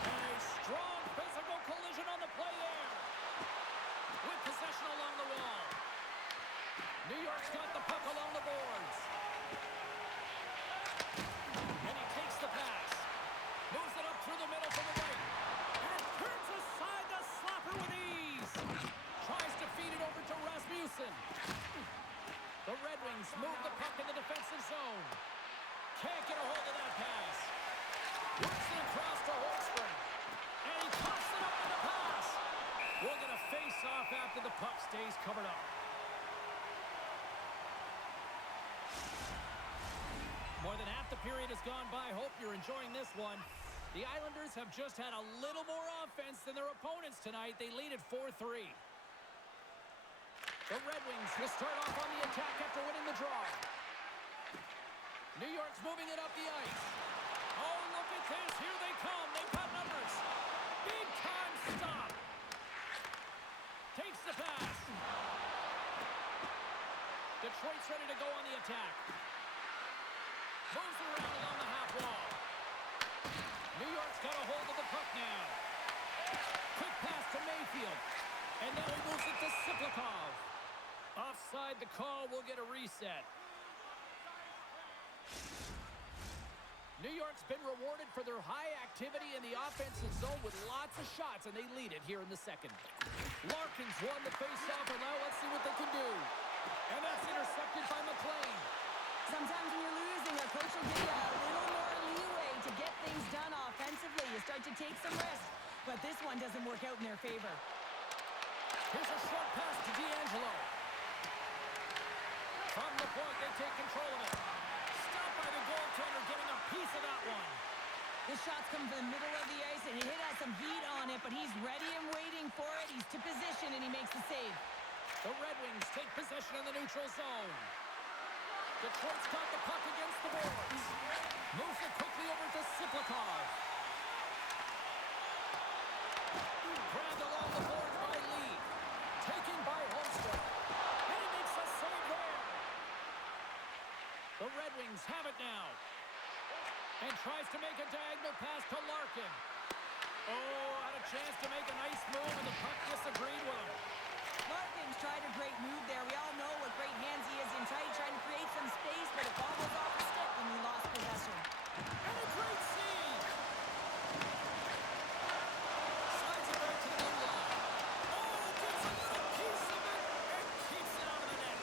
And a strong physical collision on the play there. With possession along the wall. New York's got the puck along the boards. And he takes the pass. Moves it up through the middle from the right. And turns aside the slapper with ease. Tries to feed it over to Rasmussen. The Red Wings move the puck in the defensive zone. Can't get a hold of that pass. Works it across to Holmstrom. And he pops it up with the pass. We'll get a face-off after the puck stays covered up. More than half the period has gone by. Hope you're enjoying this one. The Islanders have just had a little more offense than their opponents tonight. They lead at 4-3. The Red Wings will start off on the attack after winning the draw. New York's moving it up the ice. Oh, look at this. Here they come. They've got numbers. Big time stop. Takes the pass. Detroit's ready to go on the attack. Moves it around along the half wall. New York's got a hold of the puck now. Quick pass to Mayfield. And now he moves it to Siplikov. Offside the call. Will get a reset. New York's been rewarded for their high activity in the offensive zone with lots of shots, and they lead it here in the second. Larkin's won the faceoff, and now let's see what they can do. And that's intercepted by McLean. Sometimes when you're losing, a coach will give you a little more leeway to get things done offensively. You start to take some risks, but this one doesn't work out in their favor. Here's a short pass to D'Angelo. From the point, they take control of it. Stopped by the goaltender, getting a piece of that one. This shot's coming from the middle of the ice, and it has some heat on it, but he's ready and waiting for it. He's to position, and he makes the save. The Red Wings take possession in the neutral zone. Detroit's got the puck against the boards. Moves it quickly over to Siplikov. Grabbed along the boards by Lee. Taken by Holmstrom. And he makes a save there. The Red Wings have it now. And tries to make a diagonal pass to Larkin. Oh, had a chance to make a nice move, and the puck disagreed with him. Larkin's tried a great move there. We all know what great hands he is in tight, trying to create some space, but it ball goes off the stick when we lost possession. And a great save! Slides it right to the blue line. Oh, gets a little piece of it and keeps it out of the net.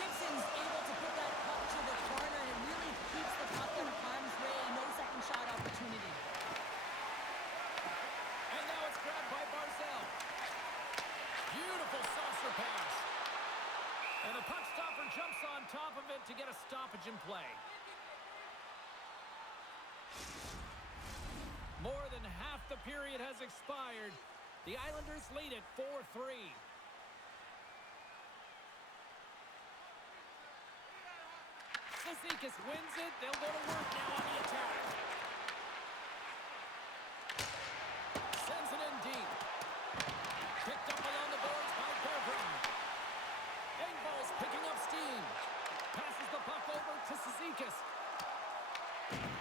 Gibson's able to put that puck to the corner, and it really keeps the puck in harm's way. No second shot opportunity. And now it's grabbed by Barzal. Beautiful saucer pass. And the puck stopper jumps on top of it to get a stoppage in play. More than half the period has expired. The Islanders lead it 4-3. Cizikas wins it. They'll go to work now on the attack. Sends it in deep. Picked up along the boards by Bergeron. Engvall's picking up steam. Passes the puck over to Cizikas.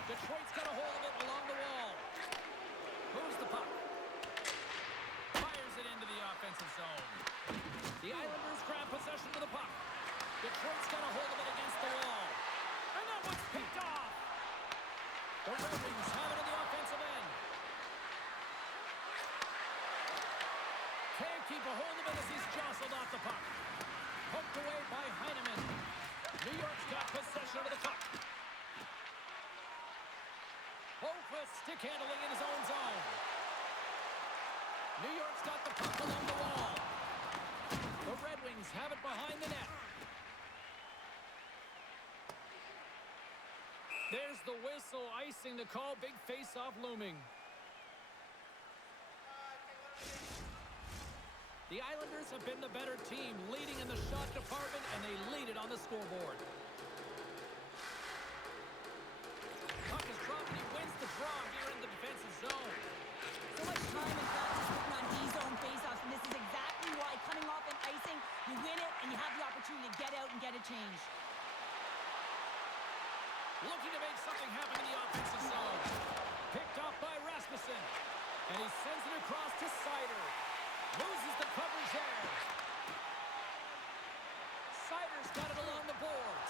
Detroit's got a hold of it along the wall. Moves the puck. Fires it into the offensive zone. The Islanders grab possession of the puck. Detroit's got a hold of it against the wall. And that one's picked off. The Red Wings have it in the offensive end. Can't keep a hold of it as he's jostled off the puck. Poked away by Heineman. New York's got possession of the puck. Holmquist stick handling in his own zone. New York's got the puck along the wall. The Red Wings have it behind the net. There's the whistle, icing the call, big face-off looming. The Islanders have been the better team, leading in the shot department, and they lead it on the scoreboard. Puck is dropped, and he wins the draw here in the defensive zone. So much time and practice working on D-zone faceoffs, and this is exactly why coming off an icing, you win it, and you have the opportunity to get out and get a change. Looking to make something happen in the offensive zone. Picked off by Rasmussen. And he sends it across to Seider. Loses the coverage there. Seider's got it along the boards.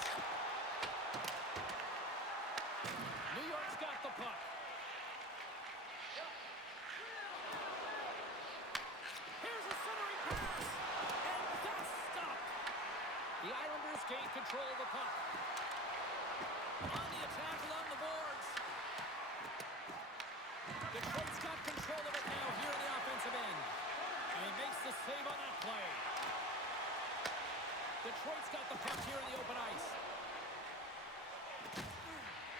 New York's got the puck. Here's a centering pass. And that's stopped. The Islanders gain control of the puck. On the attack along the boards. Detroit's got control of it now here in the offensive end. And he makes the save on that play. Detroit's got the puck here in the open ice.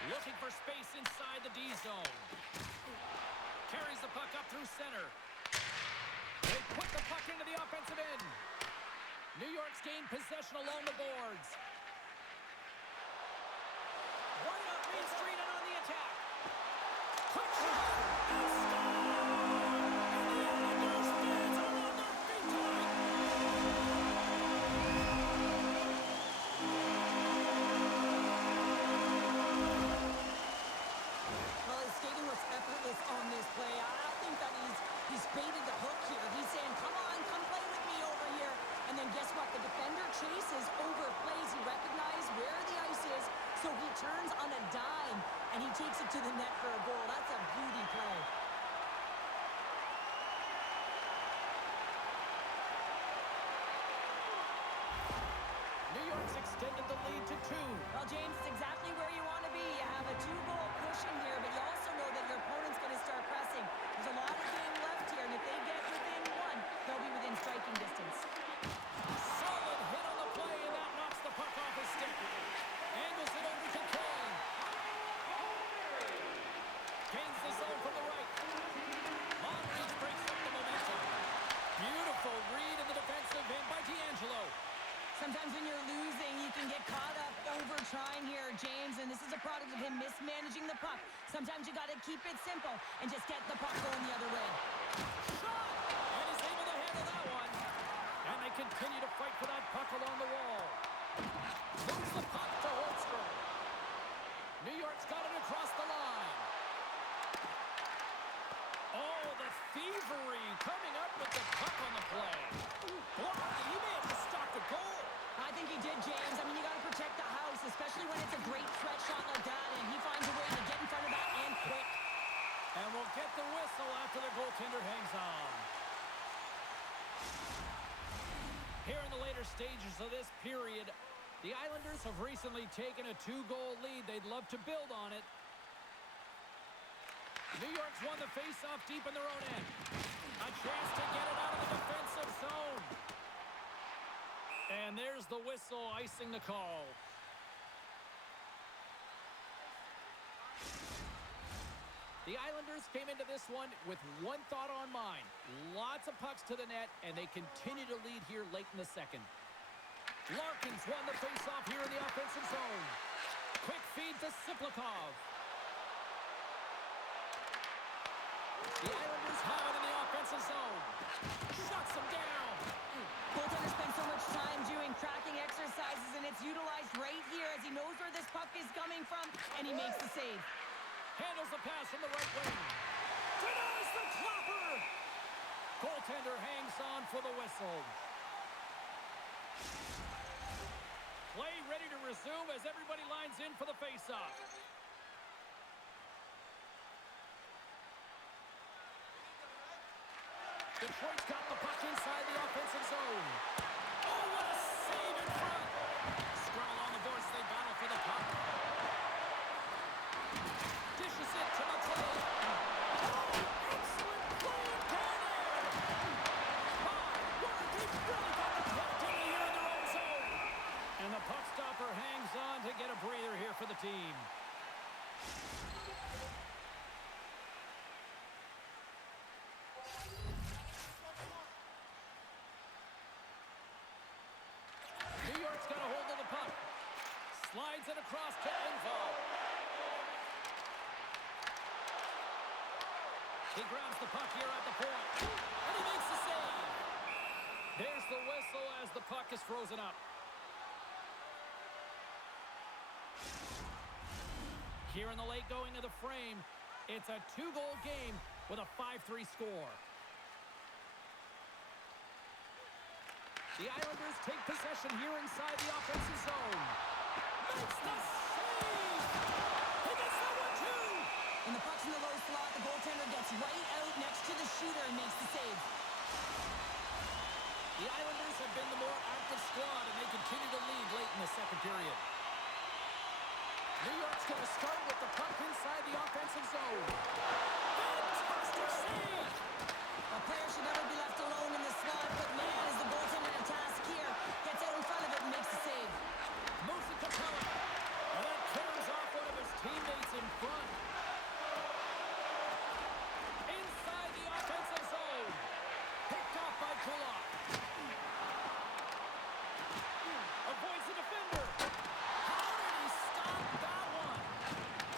Looking for space inside the D zone. Carries the puck up through center. They put the puck into the offensive end. New York's gained possession along the boards. Right up Main Street and on the attack. Quick shot. And score! And the Islanders fans are on their feet tonight. Well, his skating was effortless on this play. I think that he's baited the hook here. He's saying, come on, come play with me over here. And then guess what? The defender chases, overplays. He recognized where the ice is, so he turns on a dime, and he takes it to the net for a goal. That's a beauty play. New York's extended the lead to 2. Well, James, it's exactly where you want to be. You have a 2-goal cushion here, but you also know that your opponent's going to start pressing. There's a lot of game left here, and if they get within 1, they'll be within striking distance. Solid hit on the play, and that knocks the puck off his stick. Angles it over to Kane. Kane's Sometimes when you're losing, you can get caught up over trying here, James, and this is a product of him mismanaging the puck. Sometimes you got to keep it simple and just get the puck going the other way. Shot! And he's able to handle that one. And they continue to fight for that puck along the wall. Moves the puck to Holmstrom. New York's got it across the line. Oh, the thievery coming up with the puck on the play. Blocked. He may have just stopped the goal. I think he did, James. I mean, you got to protect the house, especially when it's a great threat shot like that, and he finds a way to get in front of that and quick. And we'll get the whistle after the goaltender hangs on. Here in the later stages of this period, the Islanders have recently taken a 2-goal lead. They'd love to build on it. New York's won the face-off deep in their own end. A chance to get it out of the defensive zone. And there's the whistle icing the call. The Islanders came into this one with one thought on mind. Lots of pucks to the net, and they continue to lead here late in the second. Larkin's won the face-off here in the offensive zone. Quick feed to Siplikov. The Islanders have it in the offensive zone. Shuts them down. Goaltender spends so much time doing tracking exercises, and it's utilized right here as he knows where this puck is coming from, and he makes the save. Handles the pass from the right wing. Denies the clapper. Goaltender hangs on for the whistle. Play ready to resume as everybody lines in for the face-off. Detroit's got the puck inside the offensive zone. Oh, what a save in front. Scrum along the boards, they battle for the puck. Dishes it to the play. Oh, excellent play in corner. My word, they've really got the puck to here in their own zone. And the puck stopper hangs on to get a breather here for the team. New York's got a hold of the puck. Slides it across to Engvall. He grabs the puck here at the point. And he makes the save. There's the whistle as the puck is frozen up. Here in the late going of the frame, it's a 2-goal game with a 5-3 score. The Islanders take possession here inside the offensive zone. Makes the save! He gets that one too! When the puck's in the low slot, the goaltender gets right out next to the shooter and makes the save. The Islanders have been the more active squad, and they continue to lead late in the second period. New York's going to start with the puck inside the offensive zone. Fantastic save! A player should never be left alone in the slot, but man, is the goaltender in a task here. Gets out in front of it and makes the save. Moves it to Pellet. And that carries off one of his teammates in front. Inside the offensive zone. Picked off by Kulak. Avoids the defender. How did he stop that one?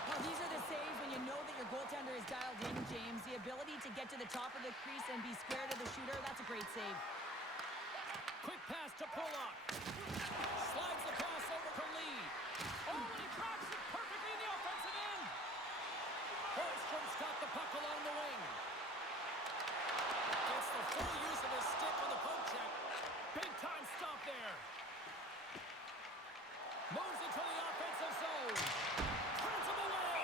Well, these are the saves when you know that your goaltender is dialed in, James. The ability to get to the top of the crease and be square to the shooter, that's a great save. Quick pass to Pollock. Slides the pass over to Lee. Oh, and he cracks it perfectly in the offensive end. Holmstrom's got the puck along the wing. Gets the full use of his stick on the poke check. Big time stop there. Moves it to the offensive zone. Turns him away.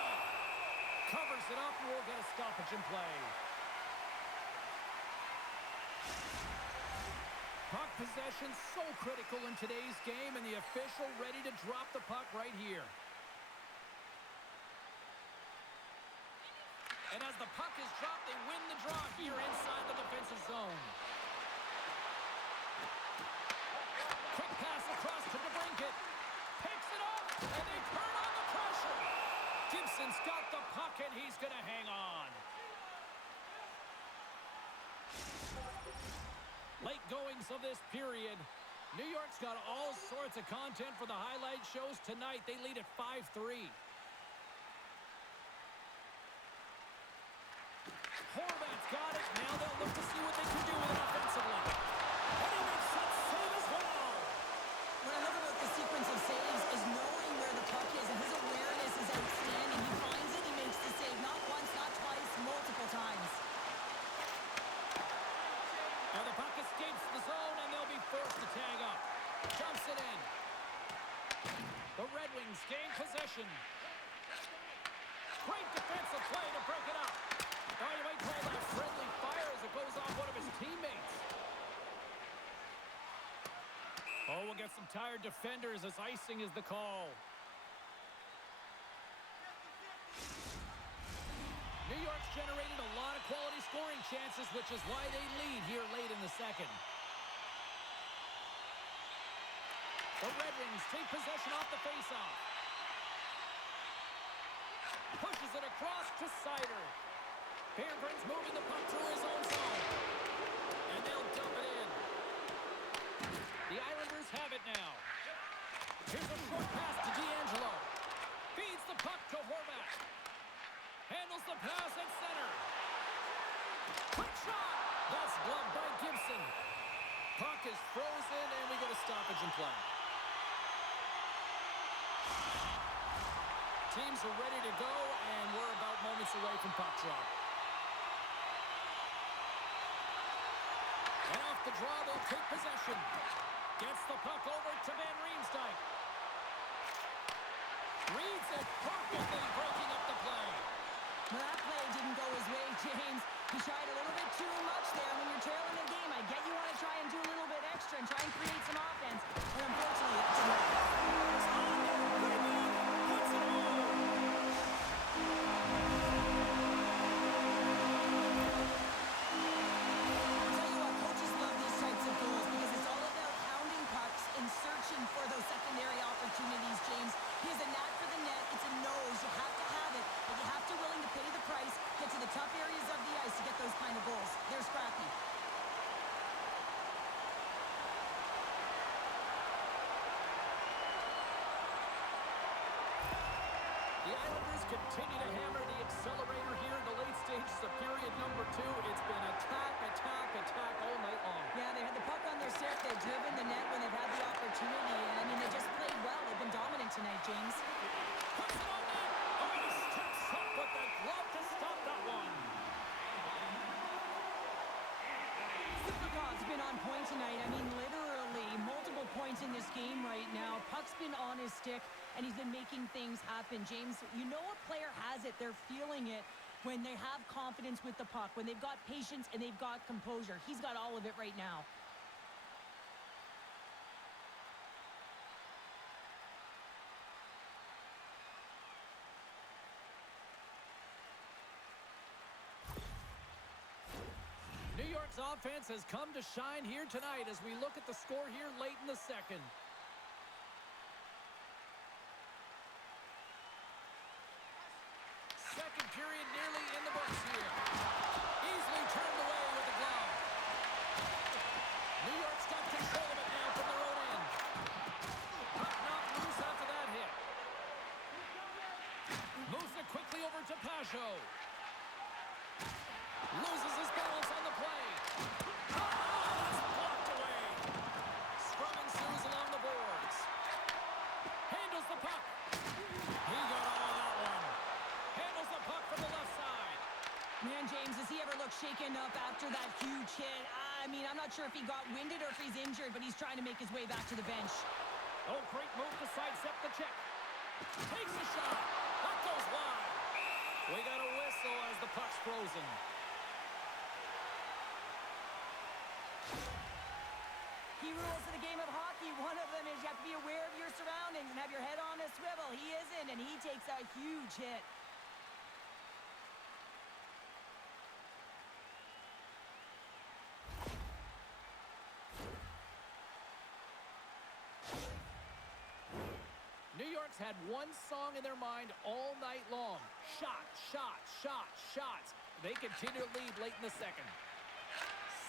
Covers it up and we'll get a stoppage in play. Puck possession so critical in today's game, and the official ready to drop the puck right here. And as the puck is dropped, they win the draw here inside the defensive zone. Quick pass across to DeBrincat. Picks it up, and they turn on the pressure. Gibson's got the puck, and he's going to hang on. Late goings of this period. New York's got all sorts of content for the highlight shows tonight. They lead at 5-3. Horvat's got it. Now they'll look to see what they can do with it offensively. And he makes that save as well. What I love about the sequence of saves is knowing where the puck is, and his awareness is outstanding. He finds it, he makes the save not once, not twice, multiple times. Now the puck escapes the zone, and they'll be forced to tag up. Dumps it in. The Red Wings gain possession. Great defensive play to break it up. Oh, you might call that friendly fire as it goes off one of his teammates. Oh, we'll get some tired defenders as icing is the call. New York's generated a lot of quality scoring chances, which is why they lead here late in the second. The Red Wings take possession off the faceoff. Pushes it across to Sider. Beargren's moving the puck through his own zone. And they'll dump it in. The Islanders have it now. Here's a short pass to D'Angelo. Feeds the puck to Horvat. Handles the pass at center. Quick shot! That's gloved by Gibson. Puck is frozen, and we get a stoppage in play. Teams are ready to go, and we're about moments away from puck drop. And off the draw, they'll take possession. Gets the puck over to Van Riemsdyk. Reads it perfectly, breaking up the play. Well, that play didn't go his way, James. He tried a little bit too much there. When you're trailing the game, I get you want to try and do a little bit extra and try and create some offense. But unfortunately, that didn't work. For those secondary opportunities, James. He has a knack for the net. It's a nose. You have to have it, but you have to be willing to pay the price, get to the tough areas of the ice to get those kind of goals. They're scrappy. The Islanders continue to hammer the accelerator here in the late stages of period number 2. It's been attack, attack, attack all night long. Yeah, they had the puck on their stick. They've driven the net when they've had the opportunity. And, I mean, they just played well. They've been dominant tonight, James. Puts it on net. Oh, he steps up with that glove to stop that one. Sivnikov's been on point tonight. I mean, literally multiple points in this game right now. Puck's been on his stick, and he's been making things happen. James, you know a player has it. They're feeling it when they have confidence with the puck, when they've got patience and they've got composure. He's got all of it right now. New York's offense has come to shine here tonight as we look at the score here late in the second. Second period nearly in the books here. Easily turned away with the glove. New York's got control of it now from their own end. Puck knocked loose after that hit. Moves it quickly over to Pajot. Loses his balance on the play. Oh, that's blocked away. Scrum ensues along the boards. Handles the puck. He got all of that one. Handles the puck from the left side. Man, James, does he ever look shaken up after that huge hit? I mean, I'm not sure if he got winded or if he's injured, but he's trying to make his way back to the bench. Oh, great move to sidestep the check. Takes a shot. That goes wide. We got a whistle as the puck's frozen. Key rules of the game of hockey. One of them is you have to be aware of your surroundings and have your head on a swivel. He isn't, and he takes a huge hit. New York's had one song in their mind all night long. Shots, shots, shots, shots. They continue to lead late in the second.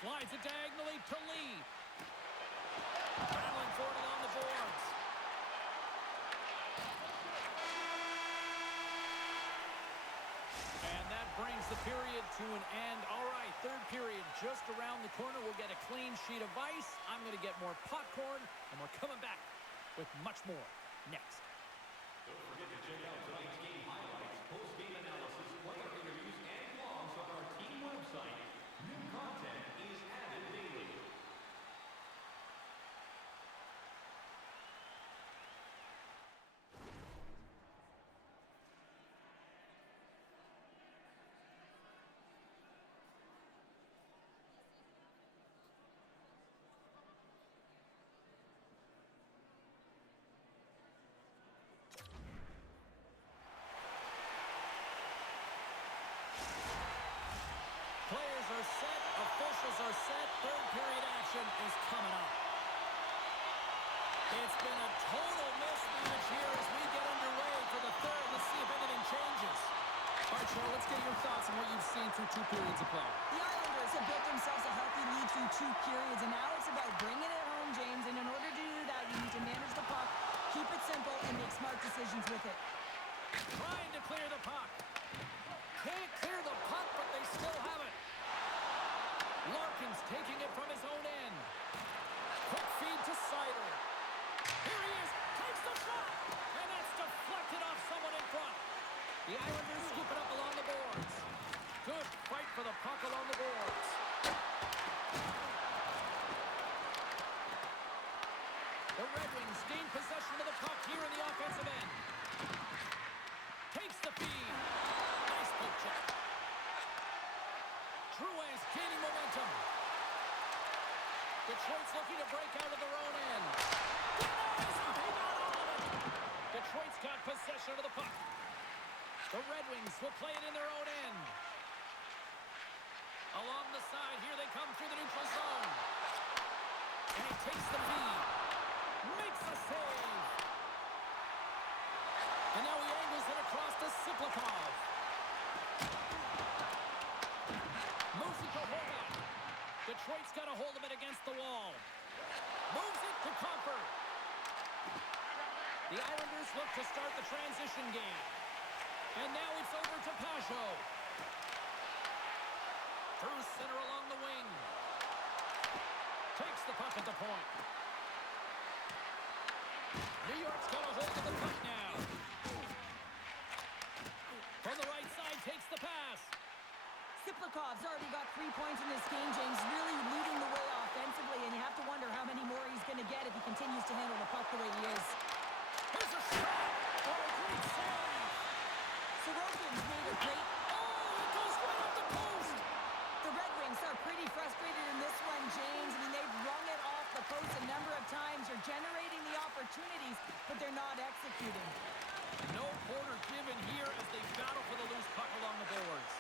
Slides it diagonally to Lee. the period to an end. All right, third period just around the corner. We'll get a clean sheet of ice. I'm going to get more popcorn, and we're coming back with much more next. Don't forget to check out tonight's game highlights, post-game analysis, player interviews, and blogs on our team website. New content is added daily. Players are set, officials are set, third period action is coming up. It's been a total mismatch here as we get underway for the third. Let's see if anything changes. All right, Cheryl, let's get your thoughts on what you've seen through two periods of play. The Islanders have built themselves a healthy lead through two periods, and now it's about bringing it home, James. And in order to do that, you need to manage the puck, keep it simple, and make smart decisions with it. Trying to clear the puck. Can't clear the puck, but they still have it. Larkin's taking it from his own end. Quick feed to Sider. Here he is. Takes the shot. And that's deflected off someone in front. The Islanders scoop it up along the boards. Good fight for the puck along the boards. The Red Wings gain possession of the puck here in the offensive end. Takes the feed. Nice poke check. Drouin's gaining momentum. Detroit's looking to break out of their own end. Denies him. He got all of it. Detroit's got possession of the puck. The Red Wings will play it in their own end. Along the side, here they come through the neutral zone. And he takes the feed. Makes the save. And now he angles it across to Siplikov. Moves it to Horvat. Detroit's got a hold of it against the wall. Moves it to Comfort. The Islanders look to start the transition game. And now it's over to Pajot. Through center along the wing. Takes the puck at the point. New York's got a hold of the puck now. From the right side, takes the pass. Siplikov's already got 3 points in this game, James, really leading the way offensively, and you have to wonder how many more he's going to get if he continues to handle the puck the way he is. Here's a shot. Oh, a great save. Sorokin's made a great... Oh, it goes right up the post. The Red Wings are pretty frustrated in this one, James. I mean, they've rung it off the post a number of times. They're generating the opportunities, but they're not executing. No quarter given here as they battle for the loose puck along the boards.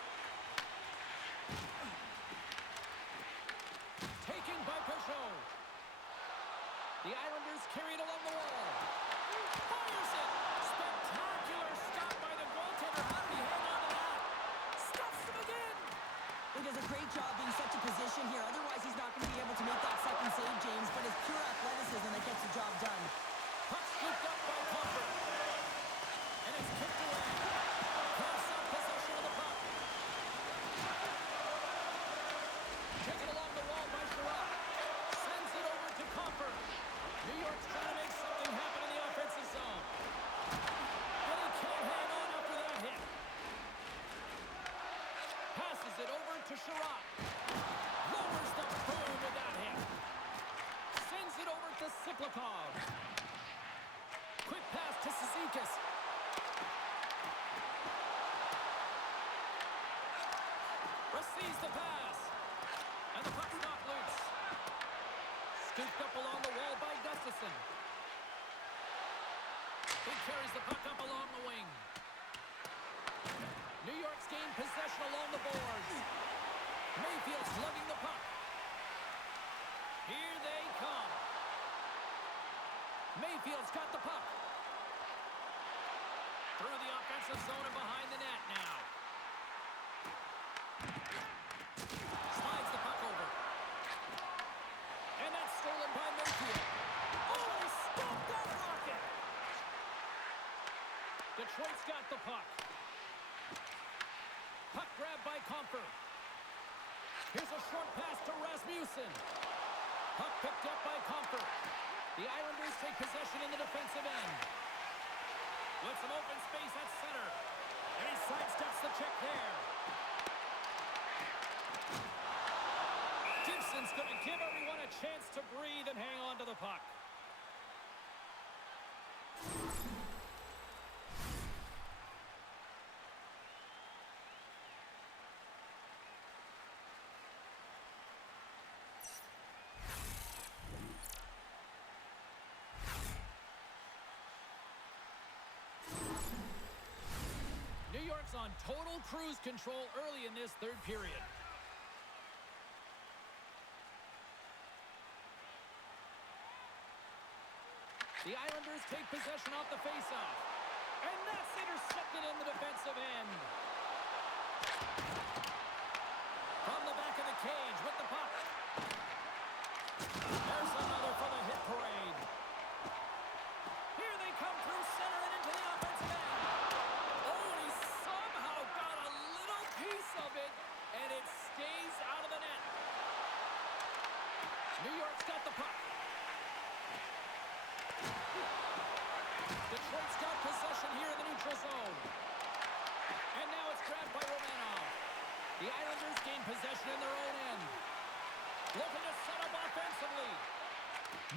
Taken by Pajot. The Islanders carry it along the wall. Fires it. Spectacular stop by the goaltender. How did he hang on to that? Stuffs him again. He does a great job being such a position here. Otherwise, he's not going to be able to make that second save, James, but it's pure athleticism that gets the job done. Puck scooped up by Comfort. And it's kicked away. Cross up possession of the puck. Taken along the wall by Sherratt. Sends it over to Comfort. New York's trying to make something happen in the offensive zone. And he can't hang on after that hit. Passes it over to Sherratt. Lowers the boom with that hit. Sends it over to Siplikov. Quick pass to Cizikas. Receives the pass. And the puck's knocked loose. Scooped up along the wall by Gustafsson. He carries the puck up along the wing. New York's gained possession along the boards. Mayfield's lugging the puck. Here they come. Mayfield's got the puck. Through the offensive zone and behind the net now. Slides the puck over. And that's stolen by Mayfield. Oh, he stopped that rocket. Detroit's got the puck. Puck grab by by Comfort. Here's a short pass to Rasmussen. Puck picked up by Comfort. The Islanders take possession in the defensive end. With some open space at center. And he sidesteps the check there. Gibson's going to give everyone a chance to breathe and hang on to the puck. New York's on total cruise control early in this third period. The Islanders take possession off the faceoff. And that's intercepted in the defensive end. From the back of the cage with the puck. There's another for the hit parade. Here they come through center and into the offensive end. Oh, and he somehow got a little piece of it, and it stays out of the net. New York's got the puck. Detroit's got possession here in the neutral zone. And now it's grabbed by Romanov. The Islanders gain possession in their own end. Looking to set up offensively.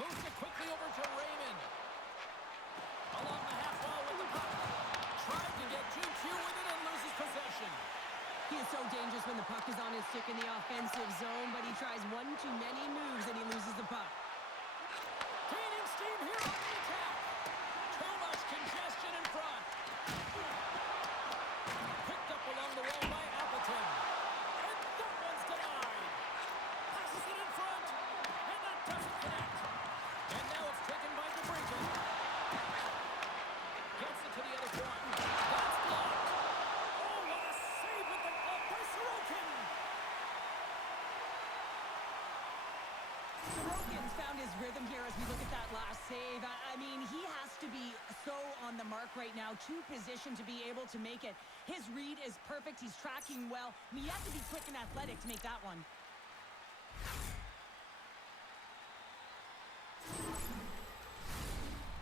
Moves it quickly over to Raymond. Along the half wall with the puck. Tried to get too cute with it and loses possession. He is so dangerous when the puck is on his stick in the offensive zone, but he tries one too many moves and he loses the puck. Gaining steam here on the attack. Too much congestion in front. Picked up along the wall by Appleton. And that one's denied. Passes it in front. And that doesn't connect. And now it's taken by DeBrincat. Gets it to the other point. That's blocked. Oh, what a save with the glove by Sorokin. Sorokin's found his rhythm here as we look at that last save. I mean, he has to be so on the mark right now, to position to be able to make it. His read is perfect. He's tracking well. I mean, you have to be quick and athletic to make that one.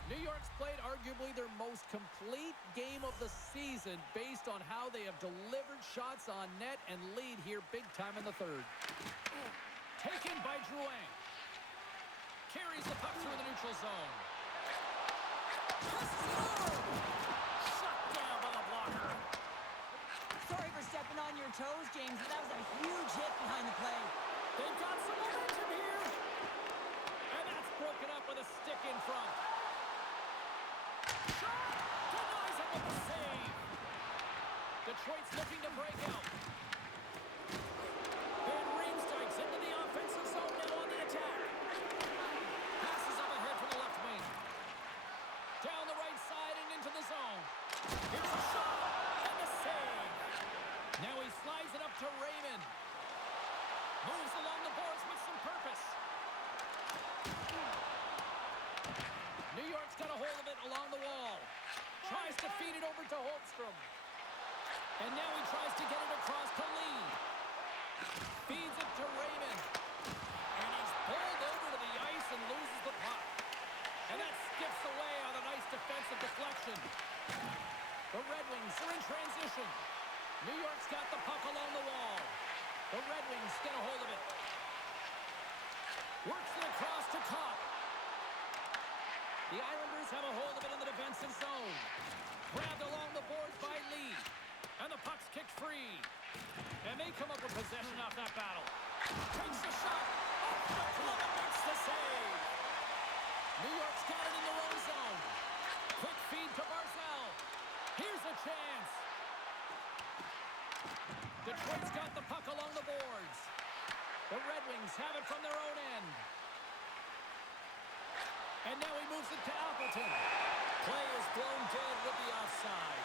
New York's played arguably their most complete game of the season based on how they have delivered shots on net and lead here big time in the third. Taken by Drouin. Carries the puck through the neutral zone. Shut down by the blocker. Sorry for stepping on your toes, James, but that was a huge hit behind the play. They've got some momentum here. And that's broken up with a stick in front. Shot! Denies it with the save. Detroit's looking to break out. Van Riemsdyk's into the offensive zone now on the attack. Passes up ahead for the left wing. Down the right side and into the zone. Here's a shot and a save. Now he slides it up to Raymond. Moves along the boards with some purpose. New York's got a hold of it along the wall. Tries to feed it over to Holmstrom. And now he tries to get it across to Lee. Feeds it to Raymond. And he's pulled over to the ice and loses the puck. And that skips away on a nice defensive deflection. The Red Wings are in transition. New York's got the puck along the wall. The Red Wings get a hold of it. Works it across to Kopp. The Islanders have a hold of it in the defensive zone. Grabbed along the boards by Lee. And the puck's kicked free. And they come up with possession off that battle. Takes the shot. Off the glove and makes the save. New York's got it in their own zone. Quick feed to Barzal. Here's a chance. Detroit's got the puck along the boards. The Red Wings have it from their own end. And now he moves it to Appleton. Play is blown dead with the offside.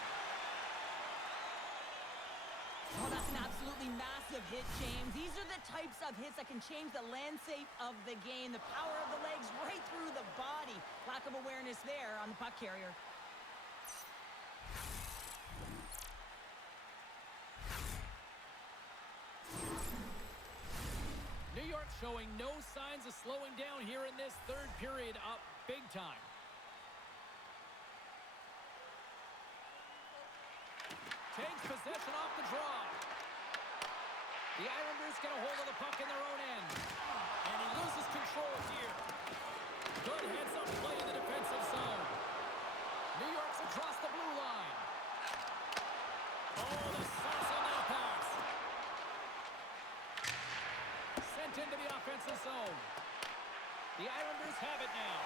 Oh, that's an absolutely massive hit, James. These are the types of hits that can change the landscape of the game. The power of the legs right through the body. Lack of awareness there on the puck carrier. New York showing no signs of slowing down here in this third period, up big time. Takes possession off the draw. The Islanders get a hold of the puck in their own end. And he loses control here. Good heads-up play in the defensive zone. New York's across the blue line. Oh, the sauce on that pass. Sent into the offensive zone. The Islanders have it now.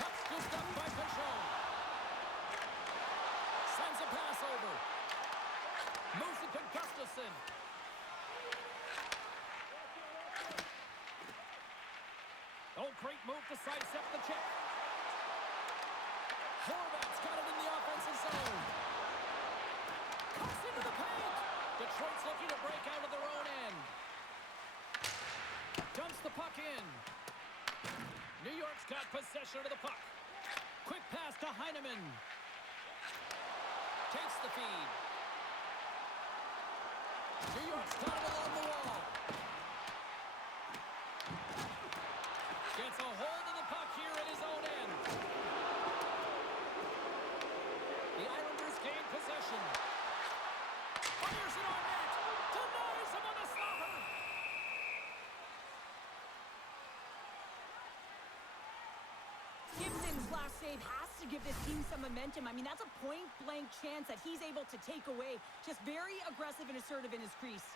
Puck scooped up by Peugeot. Sends a pass over. Moves it to Gustafsson. Oh, great move to sidestep the check. Horvat's got it in the offensive zone. Cuts into the paint. Detroit's looking to break out of their own end. Dumps the puck in. New York's got possession of the puck. Quick pass to Heineman. Takes the feed. New York's got it along the wall. Gets a hold of the puck here at his own end. The Islanders gain possession. Fires it on net. Denies him on the stopper. Gibson's last save has to give this team some momentum. I mean, that's a point-blank chance that he's able to take away. Just very aggressive and assertive in his crease.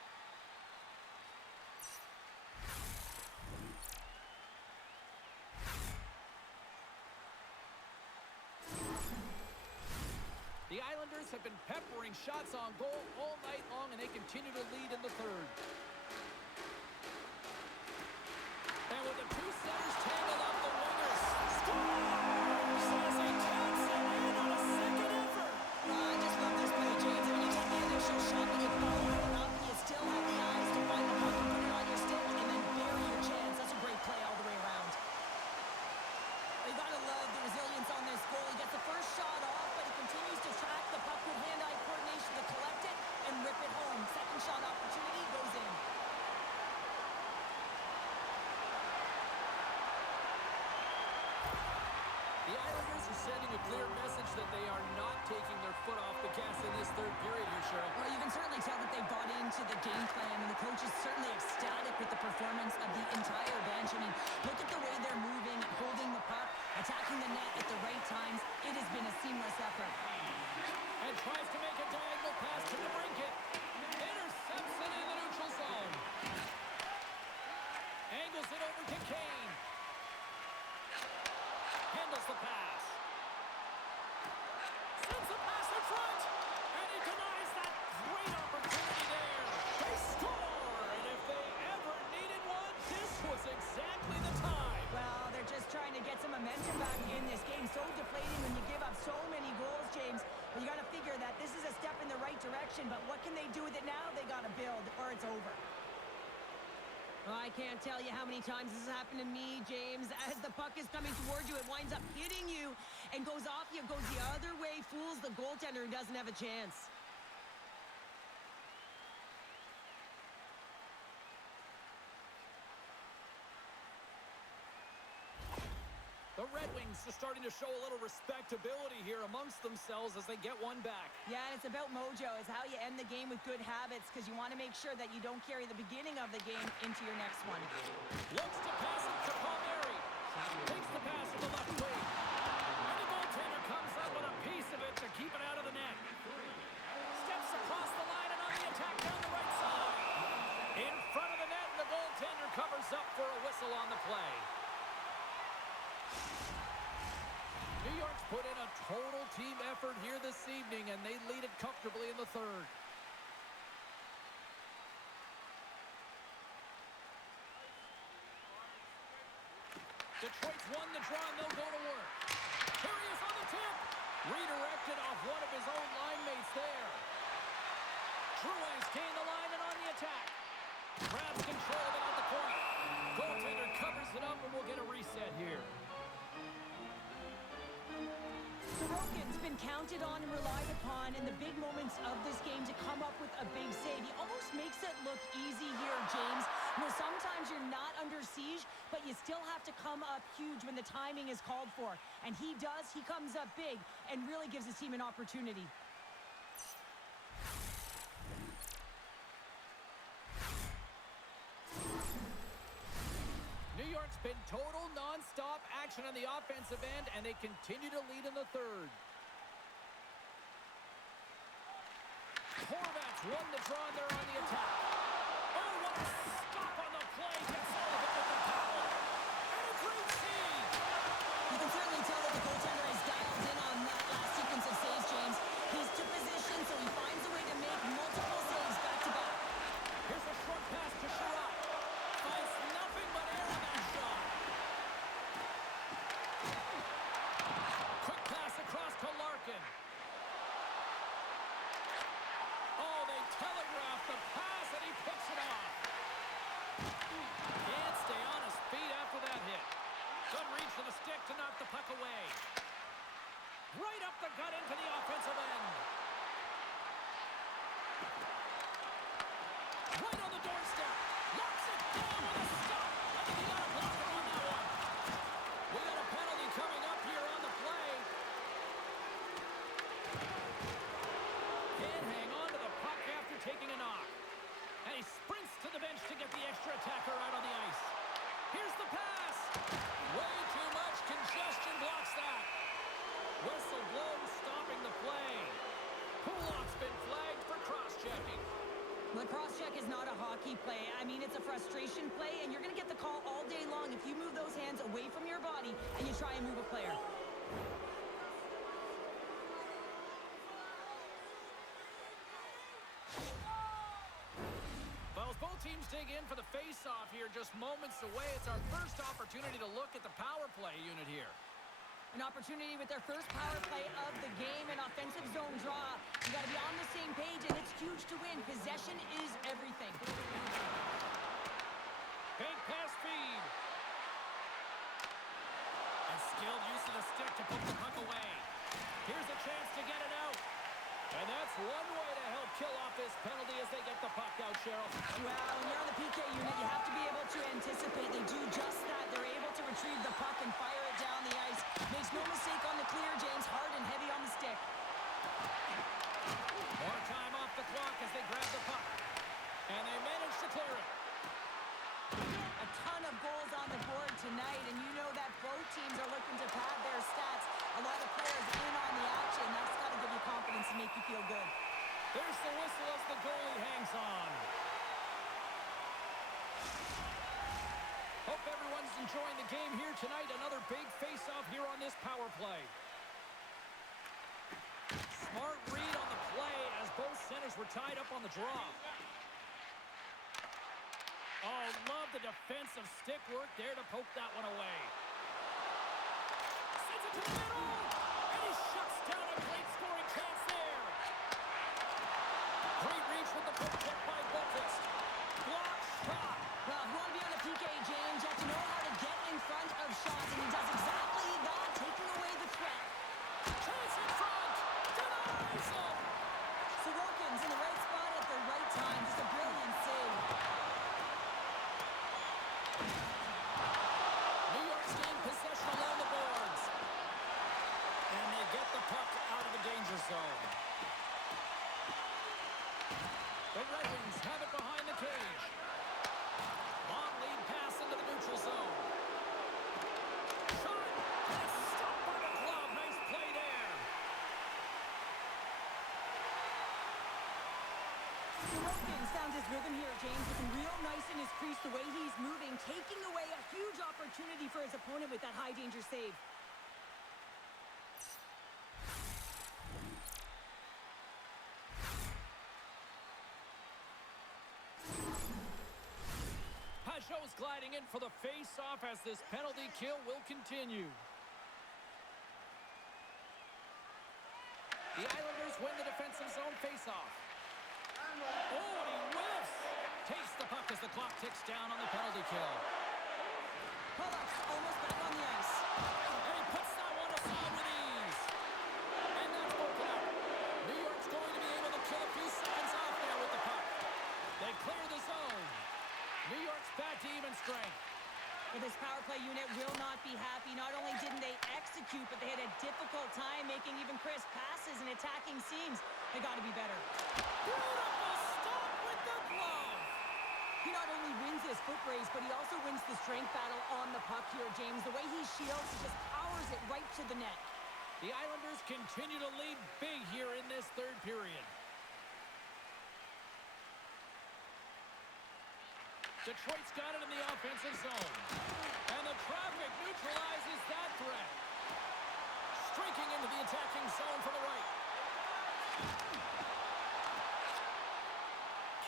The Islanders have been peppering shots on goal all night long, and they continue to lead in the third. And with the two centers tangled up, the wingers scores! As he taps it in on a second effort. I just love this play, James. I mean, you take the initial shot, but you follow it up, and you still have the eyes to find the puck and put it on your stick, and then bury your chance. That's a great play all the way around. You gotta love the resilience on this goal. He gets the first shot off, but he continues to track the puck with hand-eye coordination to collect it and rip it home. Second shot opportunity goes in. The Islanders are sending a clear message that they are not taking their foot off the gas in this third period here, Cheryl. Well, you can certainly tell that they bought into the game plan, and the coach is certainly ecstatic with the performance of the entire bench. I mean, look at the way they're moving, holding the puck, attacking the net at the right times. It has been a seamless effort. And tries to make a diagonal pass to DeBrincat. Intercepts it in the neutral zone. Angles it over to Kane. Handles the pass. Sends the pass in front. And he denies that great opportunity there. They score. And if they ever needed one, this was exactly the time. Well, they're just trying to get some momentum back in this game. So deflating when you give up so many goals, James. But you got to figure that this is a step in the right direction. But what can they do with it now? They got to build, or it's over. I can't tell you how many times this has happened to me, James. As the puck is coming towards you, it winds up hitting you and goes off you, goes the other way, fools the goaltender who doesn't have a chance. The Red Wings are starting to show a little respectability here amongst themselves as they get one back. Yeah, and it's about mojo. It's how you end the game with good habits, because you want to make sure that you don't carry the beginning of the game into your next one. Looks to pass it to Palmieri. Takes the pass to the left wing. And the goaltender comes up with a piece of it to keep it out of the net. Steps across the line and on the attack down the right side. In front of the net, and the goaltender covers up for a whistle on the play. New York's put in a total team effort here this evening, and they lead it comfortably in the third. Detroit's won the draw, and they'll go to work. Here he is on the tip. Redirected off one of his own line mates there. Drouin's gained the line and on the attack. Grabs control of it at the point. Goaltender covers it up, and we'll get a reset here. Sorokin's been counted on and relied upon in the big moments of this game to come up with a big save. He almost makes it look easy here, James, You know, sometimes you're not under siege, but you still have to come up huge when the timing is called for. And he does. He comes up big and really gives his team an opportunity. New York's been total non-stop action on the offensive end, and they continue to lead in the third. Horvats won the draw, and they're on the attack. Oh, what a stop on the play. Gets all of it with the tackle. And a great save. You can certainly tell that the goaltender is dialed in on that last sequence of saves, James. He's to position, so he finds a way to make multiple saves back-to-back. Here's a short pass to Sherratt. Finds nothing but air on that shot. Quick pass across to Larkin. Oh, they telegraph the pass, and he picks it off. Can't stay on his feet after that hit. Good reach to the stick to knock the puck away. Right up the gut into the offensive end. Right on the doorstep. Locks it down with a stop. I think he got a blocker on that one. We got a penalty coming up here on the play. Can't hang on to the puck after taking a knock. And he sprints to the bench to get the extra attacker out on the ice. Here's the pass. Way too much congestion blocks that. Whistle blows, stopping the play. Pulock's been flagged for cross-checking. The cross-check is not a hockey play. I mean, it's a frustration play, and you're going to get the call all day long if you move those hands away from your body and you try and move a player. Well, as both teams dig in for the face-off here, just moments away, it's our first opportunity to look at the power play unit here. An opportunity with their first power play of the game, an offensive zone draw. You got to be on the same page, and it's huge to win. Possession is everything. Big pass feed. And skilled use of the stick to put the puck away. Here's a chance to get it out. And that's one way to help kill off this penalty as they get the puck out, Cheryl. Well, when you're on the PK unit, you have to be able to anticipate. They do just that. They're able to retrieve the puck and fire it down the ice. Makes no mistake on the clear, James. Hard and heavy on the stick. More time off the clock as they grab the puck. And they manage to clear it. A ton of goals on the board tonight, and you know that both teams are looking to pad their stats. A lot of players in on the action. That's got to give you confidence and make you feel good. There's the whistle as the goalie hangs on. Hope everyone's enjoying the game here tonight. Another big face-off here on this power play. Smart read on the play as both centers were tied up on the draw. Oh, love the defensive stick work there to poke that one away. Sends it to the middle, and he shuts down a great scoring chance there. Great reach with the poke check by Buffett. Block shot. Well, if you want to be on the PK, James, you have to know how to get in front of shots, and he does exactly that, taking away the threat. Chance in front. Denies him. Sorokin's in the right spot at the right time. Just a brilliant save. New York's gained possession along the boards. And they get the puck out of the danger zone. The Red Wings have it behind the cage. Long lead pass into the neutral zone. Shot, and it's stopped by the glove. Nice play there. Sorokin's found his rhythm here, James. Looking real nice in his crease, the way he's moving, taking away a huge opportunity for his opponent with that high-danger save. Pajot's gliding in for the face-off as this penalty kill will continue. The Islanders win the defensive zone face-off. Oh, and he whiffs! Takes the puck as the clock ticks down on the penalty kill. Pulock's almost back on the ice. And he puts that one aside with ease. And that's broken up. New York's going to be able to kill a few seconds off there with the puck. They clear the zone. New York's will not be happy. Not only didn't they execute, but they had a difficult time making even crisp passes and attacking seams. They got to be better. Beautiful stop with the glove. He not only wins this foot race, but he also wins the strength battle on the puck here, James. The way he shields, he just powers it right to the net. The Islanders continue to lead big here in this third period. Detroit's got it in the offensive zone. And the traffic neutralizes that threat. Streaking into the attacking zone from the right.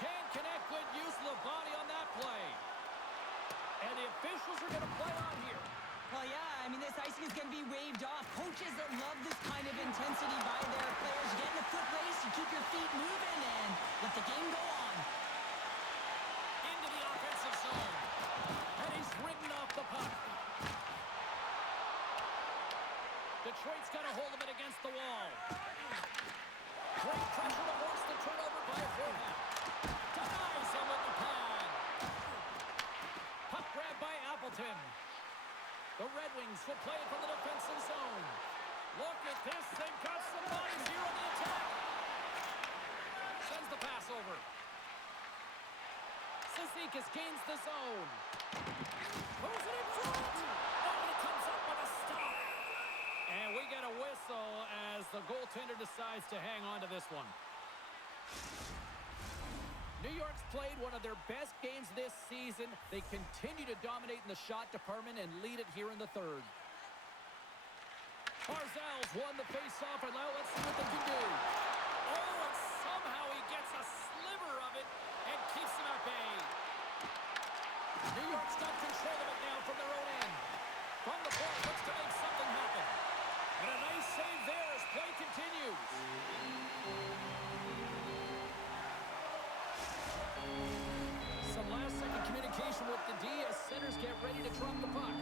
Can't connect. Good use of the body on that play. And the officials are going to play on here. Well, yeah, I mean, this icing is going to be waved off. Coaches that love this kind of intensity by their players. You get in a foot race, you keep your feet moving, and let the game go on. Into the offensive zone. And he's ridden off the puck. Detroit's got a hold of it against the wall. Great pressure to force the turnover by a forehand. Denies him with the pad. Puck grab by Appleton. The Red Wings will play it from the defensive zone. Look at this. They've got some bodies here on the attack. Sends the pass over. Cizikas gains the zone. Moves it in front. Oh, and it comes up with a stop. And we get a whistle as the goaltender decides to hang on to this one. New York's played one of their best games this season. They continue to dominate in the shot department and lead it here in the third. Barzal's won the faceoff, and now let's see what they can do. Oh, and somehow he gets a sliver of it and keeps him at bay. New York's got control of it now from their own end. From the point, looks to make something happen. And a nice save there as play continues. Some last-second communication with the D as centers get ready to drop the puck.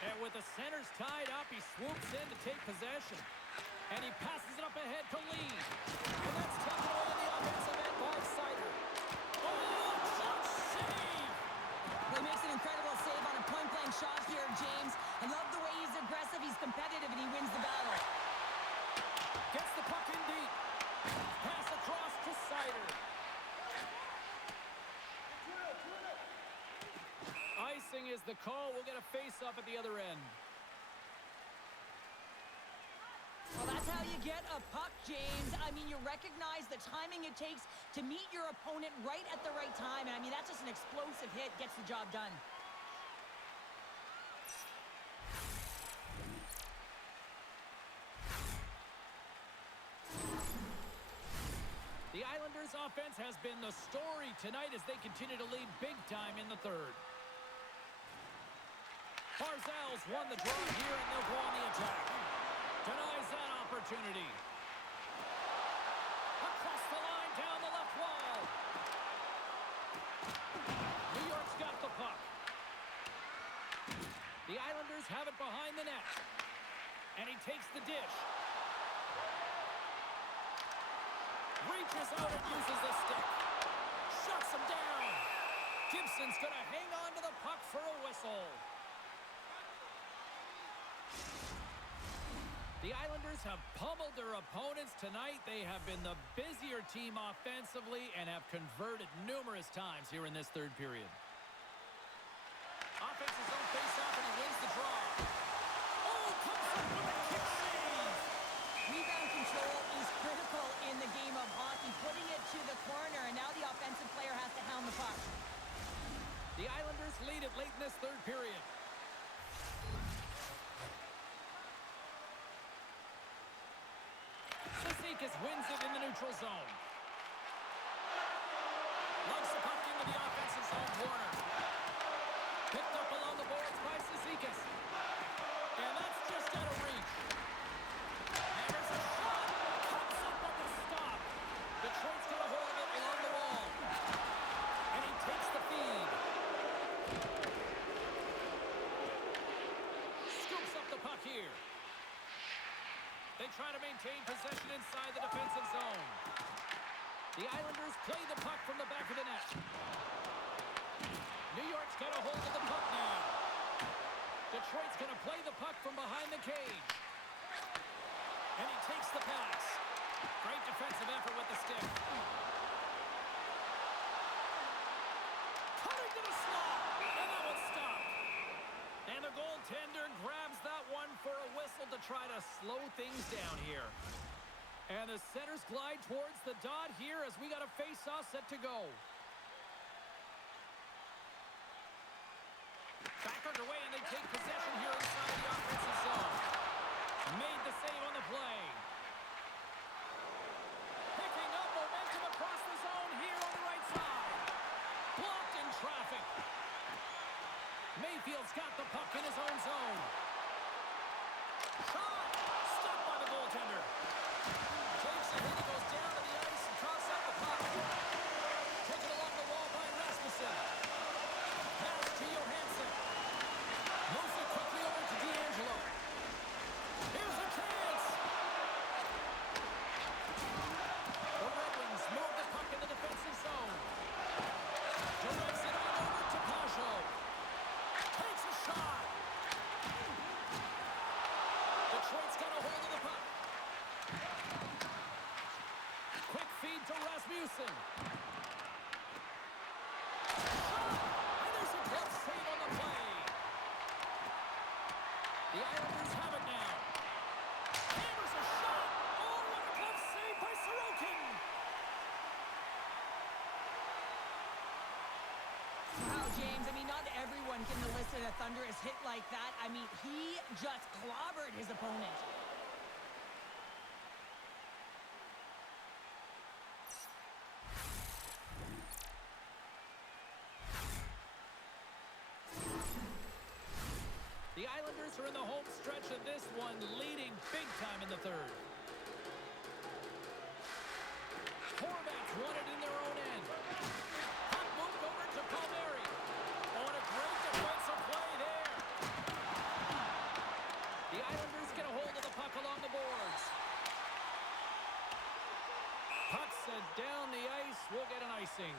And with the centers tied up, he swoops in to take possession. And he passes it up ahead to Lee. And that's taken away in the offensive end by Sider. Oh, clutch save! He makes an incredible save on a point-blank shot here, James. I love the way he's aggressive, he's competitive, and he wins the battle. Gets the puck in deep. Pass across to Sider. Icing is the call. We'll get a face-off at the other end. Well, that's how you get a puck, James. I mean, you recognize the timing it takes to meet your opponent right at the right time. And I mean, that's just an explosive hit. Gets the job done. The Islanders' offense has been the story tonight as they continue to lead big time in the third. Barzal's won the draw here, and they'll go on the attack. Denies that opportunity. Across the line, down the left wall. New York's got the puck. The Islanders have it behind the net. And he takes the dish. Reaches out and uses the stick. Shuts him down. Gibson's going to hang on to the puck for a whistle. The Islanders have pummeled their opponents tonight. They have been the busier team offensively and have converted numerous times here in this third period. Offensive zone face-off, and he wins the draw. Oh, comes up with a kick save. Rebound control is critical in the game of hockey. Putting it to the corner, and now the offensive player has to hound the puck. The Islanders lead it late in this third period. Cizikas wins it in the neutral zone. Lugs the puck into the offensive zone corner. Picked up along the boards by Cizikas. And that's just out of reach. And there's a shot. Comes up with the stop. Detroit's got a hold of it along the wall. And he takes the feed. Scoops up the puck here. They try to maintain possession inside the defensive zone. The Islanders play the puck from the back of the net. New York's got a hold of the puck now. Detroit's going to play the puck from behind the cage. And he takes the pass. Great defensive effort with the stick. Cutting to the slot. And that one's stopped. And the goaltender grabs that one for a whistle to try to slow things down here. And the centers glide towards the dot here as we got a face-off set to go. Back underway, and they take possession here inside the offensive zone. Made the save on the play. Picking up momentum across the zone here on the right side. Blocked in traffic. Mayfield's got the puck in his own zone. Shot! Stopped by the goaltender. Takes a hit, he goes down to the ice and troughs out the puck. Taken along the wall by Rasmussen. Pass to Johansson. Moves it quickly over to D'Angelo. Here's a chance! The Red Wings move the puck in the defensive zone. Directs it on over to Pajot. Takes a shot. Detroit's got a hold of the puck. Quick feed to Rasmussen. Shot! And there's a glove save on the play. The Islanders have it now. Hammers a shot. Oh, what a glove save by Sorokin. Wow, James, I mean, not everyone can elicit a thunderous hit like that. I mean, he just clobbered his opponent. The Islanders are in the home stretch of this one, leading big time in the third. Horvats won it in their own end. Puck moved over to Palmieri. Oh, and a great defensive play there. The Islanders get a hold of the puck along the boards. Puck sent down the ice. We'll get an icing.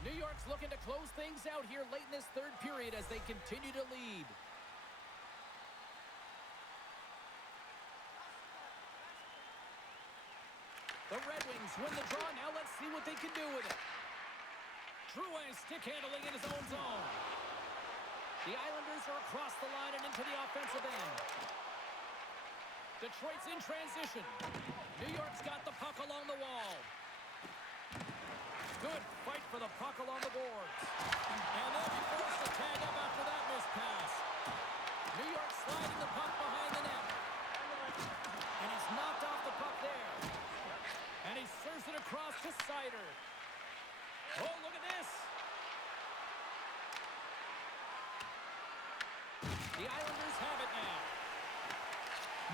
New York's looking to close things out here late in this third period as they continue to lead. The Red Wings win the draw. Now let's see what they can do with it. Drouin stick handling in his own zone. The Islanders are across the line and into the offensive end. Detroit's in transition. New York's got the puck along the wall. Good fight for the puck along the boards. And they'll be forced to tag up after that missed pass. New York sliding the puck behind the net. And he's knocked off the puck there. And he serves it across to Seider. Oh, look at this. The Islanders have it now.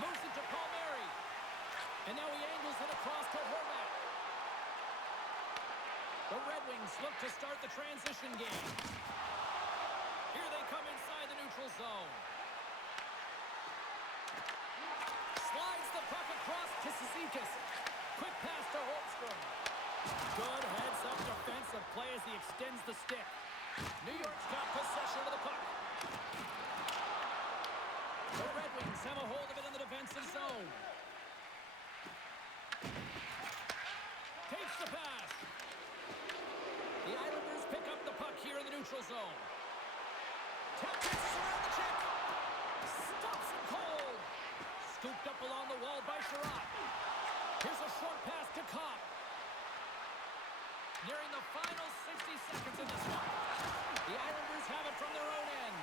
Moves it to Palmieri. And now he angles it across to Horvat. The Red Wings look to start the transition game. Here they come inside the neutral zone. Slides the puck across to Cizikas. Quick pass to Holmstrom. Good heads-up defensive play as he extends the stick. New York's got possession of the puck. The Red Wings have a hold of it in the defensive zone. Takes the pass. The Islanders pick up the puck here in the neutral zone. Tap passes around the check. Stops it cold. Scooped up along the wall by Sherratt. Here's a short pass to Kopp. Nearing the final 60 seconds in this one. The Islanders have it from their own end.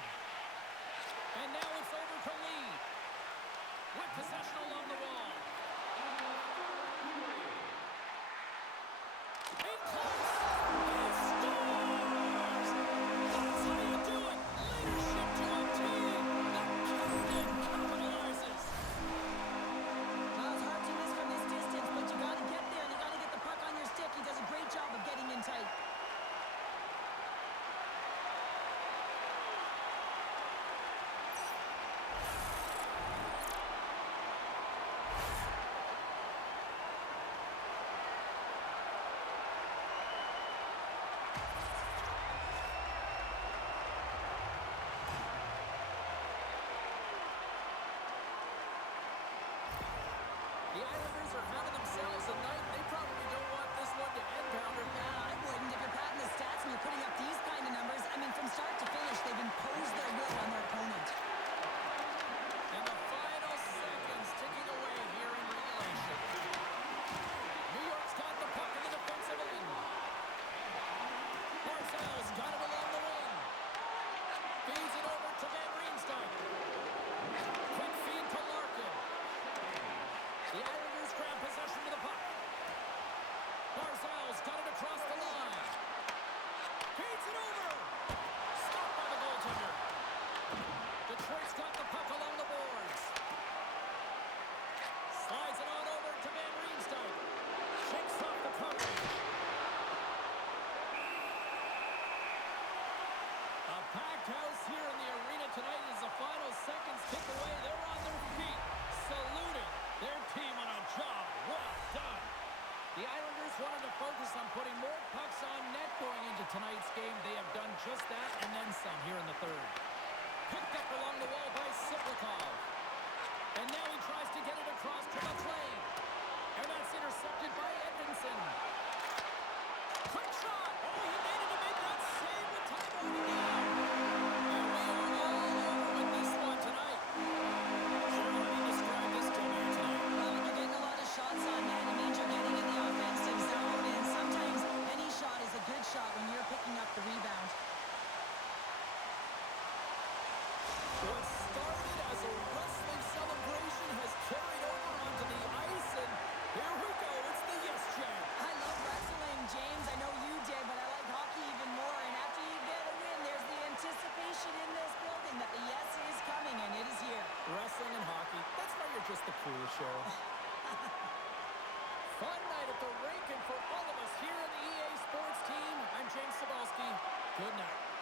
And now it's over to Lee. With possession along the wall. In close. And scores! That's how you do it. Leadership to a team. The captain capitalizes. Well, it's hard to miss from this distance, but you got to get there and you got to get the puck on your stick. He does a great job of getting in tight. start to finish, they've imposed their will on their opponent. And the final seconds ticking away here in regulation. New York's got the puck in the defensive end. Barzal's got it along the wing. Feeds it over to Van Riemsdyk. Quick feed to Larkin. The Islanders grab possession of the puck. Barzal's got it across the line. Feeds it over. Stopped by the goaltender. Detroit's got the puck along the boards. Slides it on over to Van Riemsdyk. Shakes off the coverage. A packed house here in the arena tonight as the final seconds tick away. They're on their feet, saluting their team on a job well done. The Islanders wanted to focus on putting more pucks on net going into tonight's game. They have done just that and then some here in the third. Picked up along the wall by Siplikov. And now he tries to get it across to McLean. And that's intercepted by Edmondson. Quick shot! Oh, he needed to make that save with time running down. And we are all over with this one tonight. Sure, how do you describe this team here tonight? Well, when you're getting a lot of shots on net, it means you're getting in the offensive zone, and sometimes any shot is a good shot when you're picking up the rebound. What started as a wrestling celebration has carried over onto the ice, and here we go. It's the yes chant. I love wrestling, James. I know you did, but I like hockey even more. And after you get a win, there's the anticipation in this building that the yes is coming, and it is here. Wrestling and hockey, that's why you're just the coolest, Cheryl. Fun night at the rink, and for all of us here in the EA Sports team, I'm James Cebulski. Good night.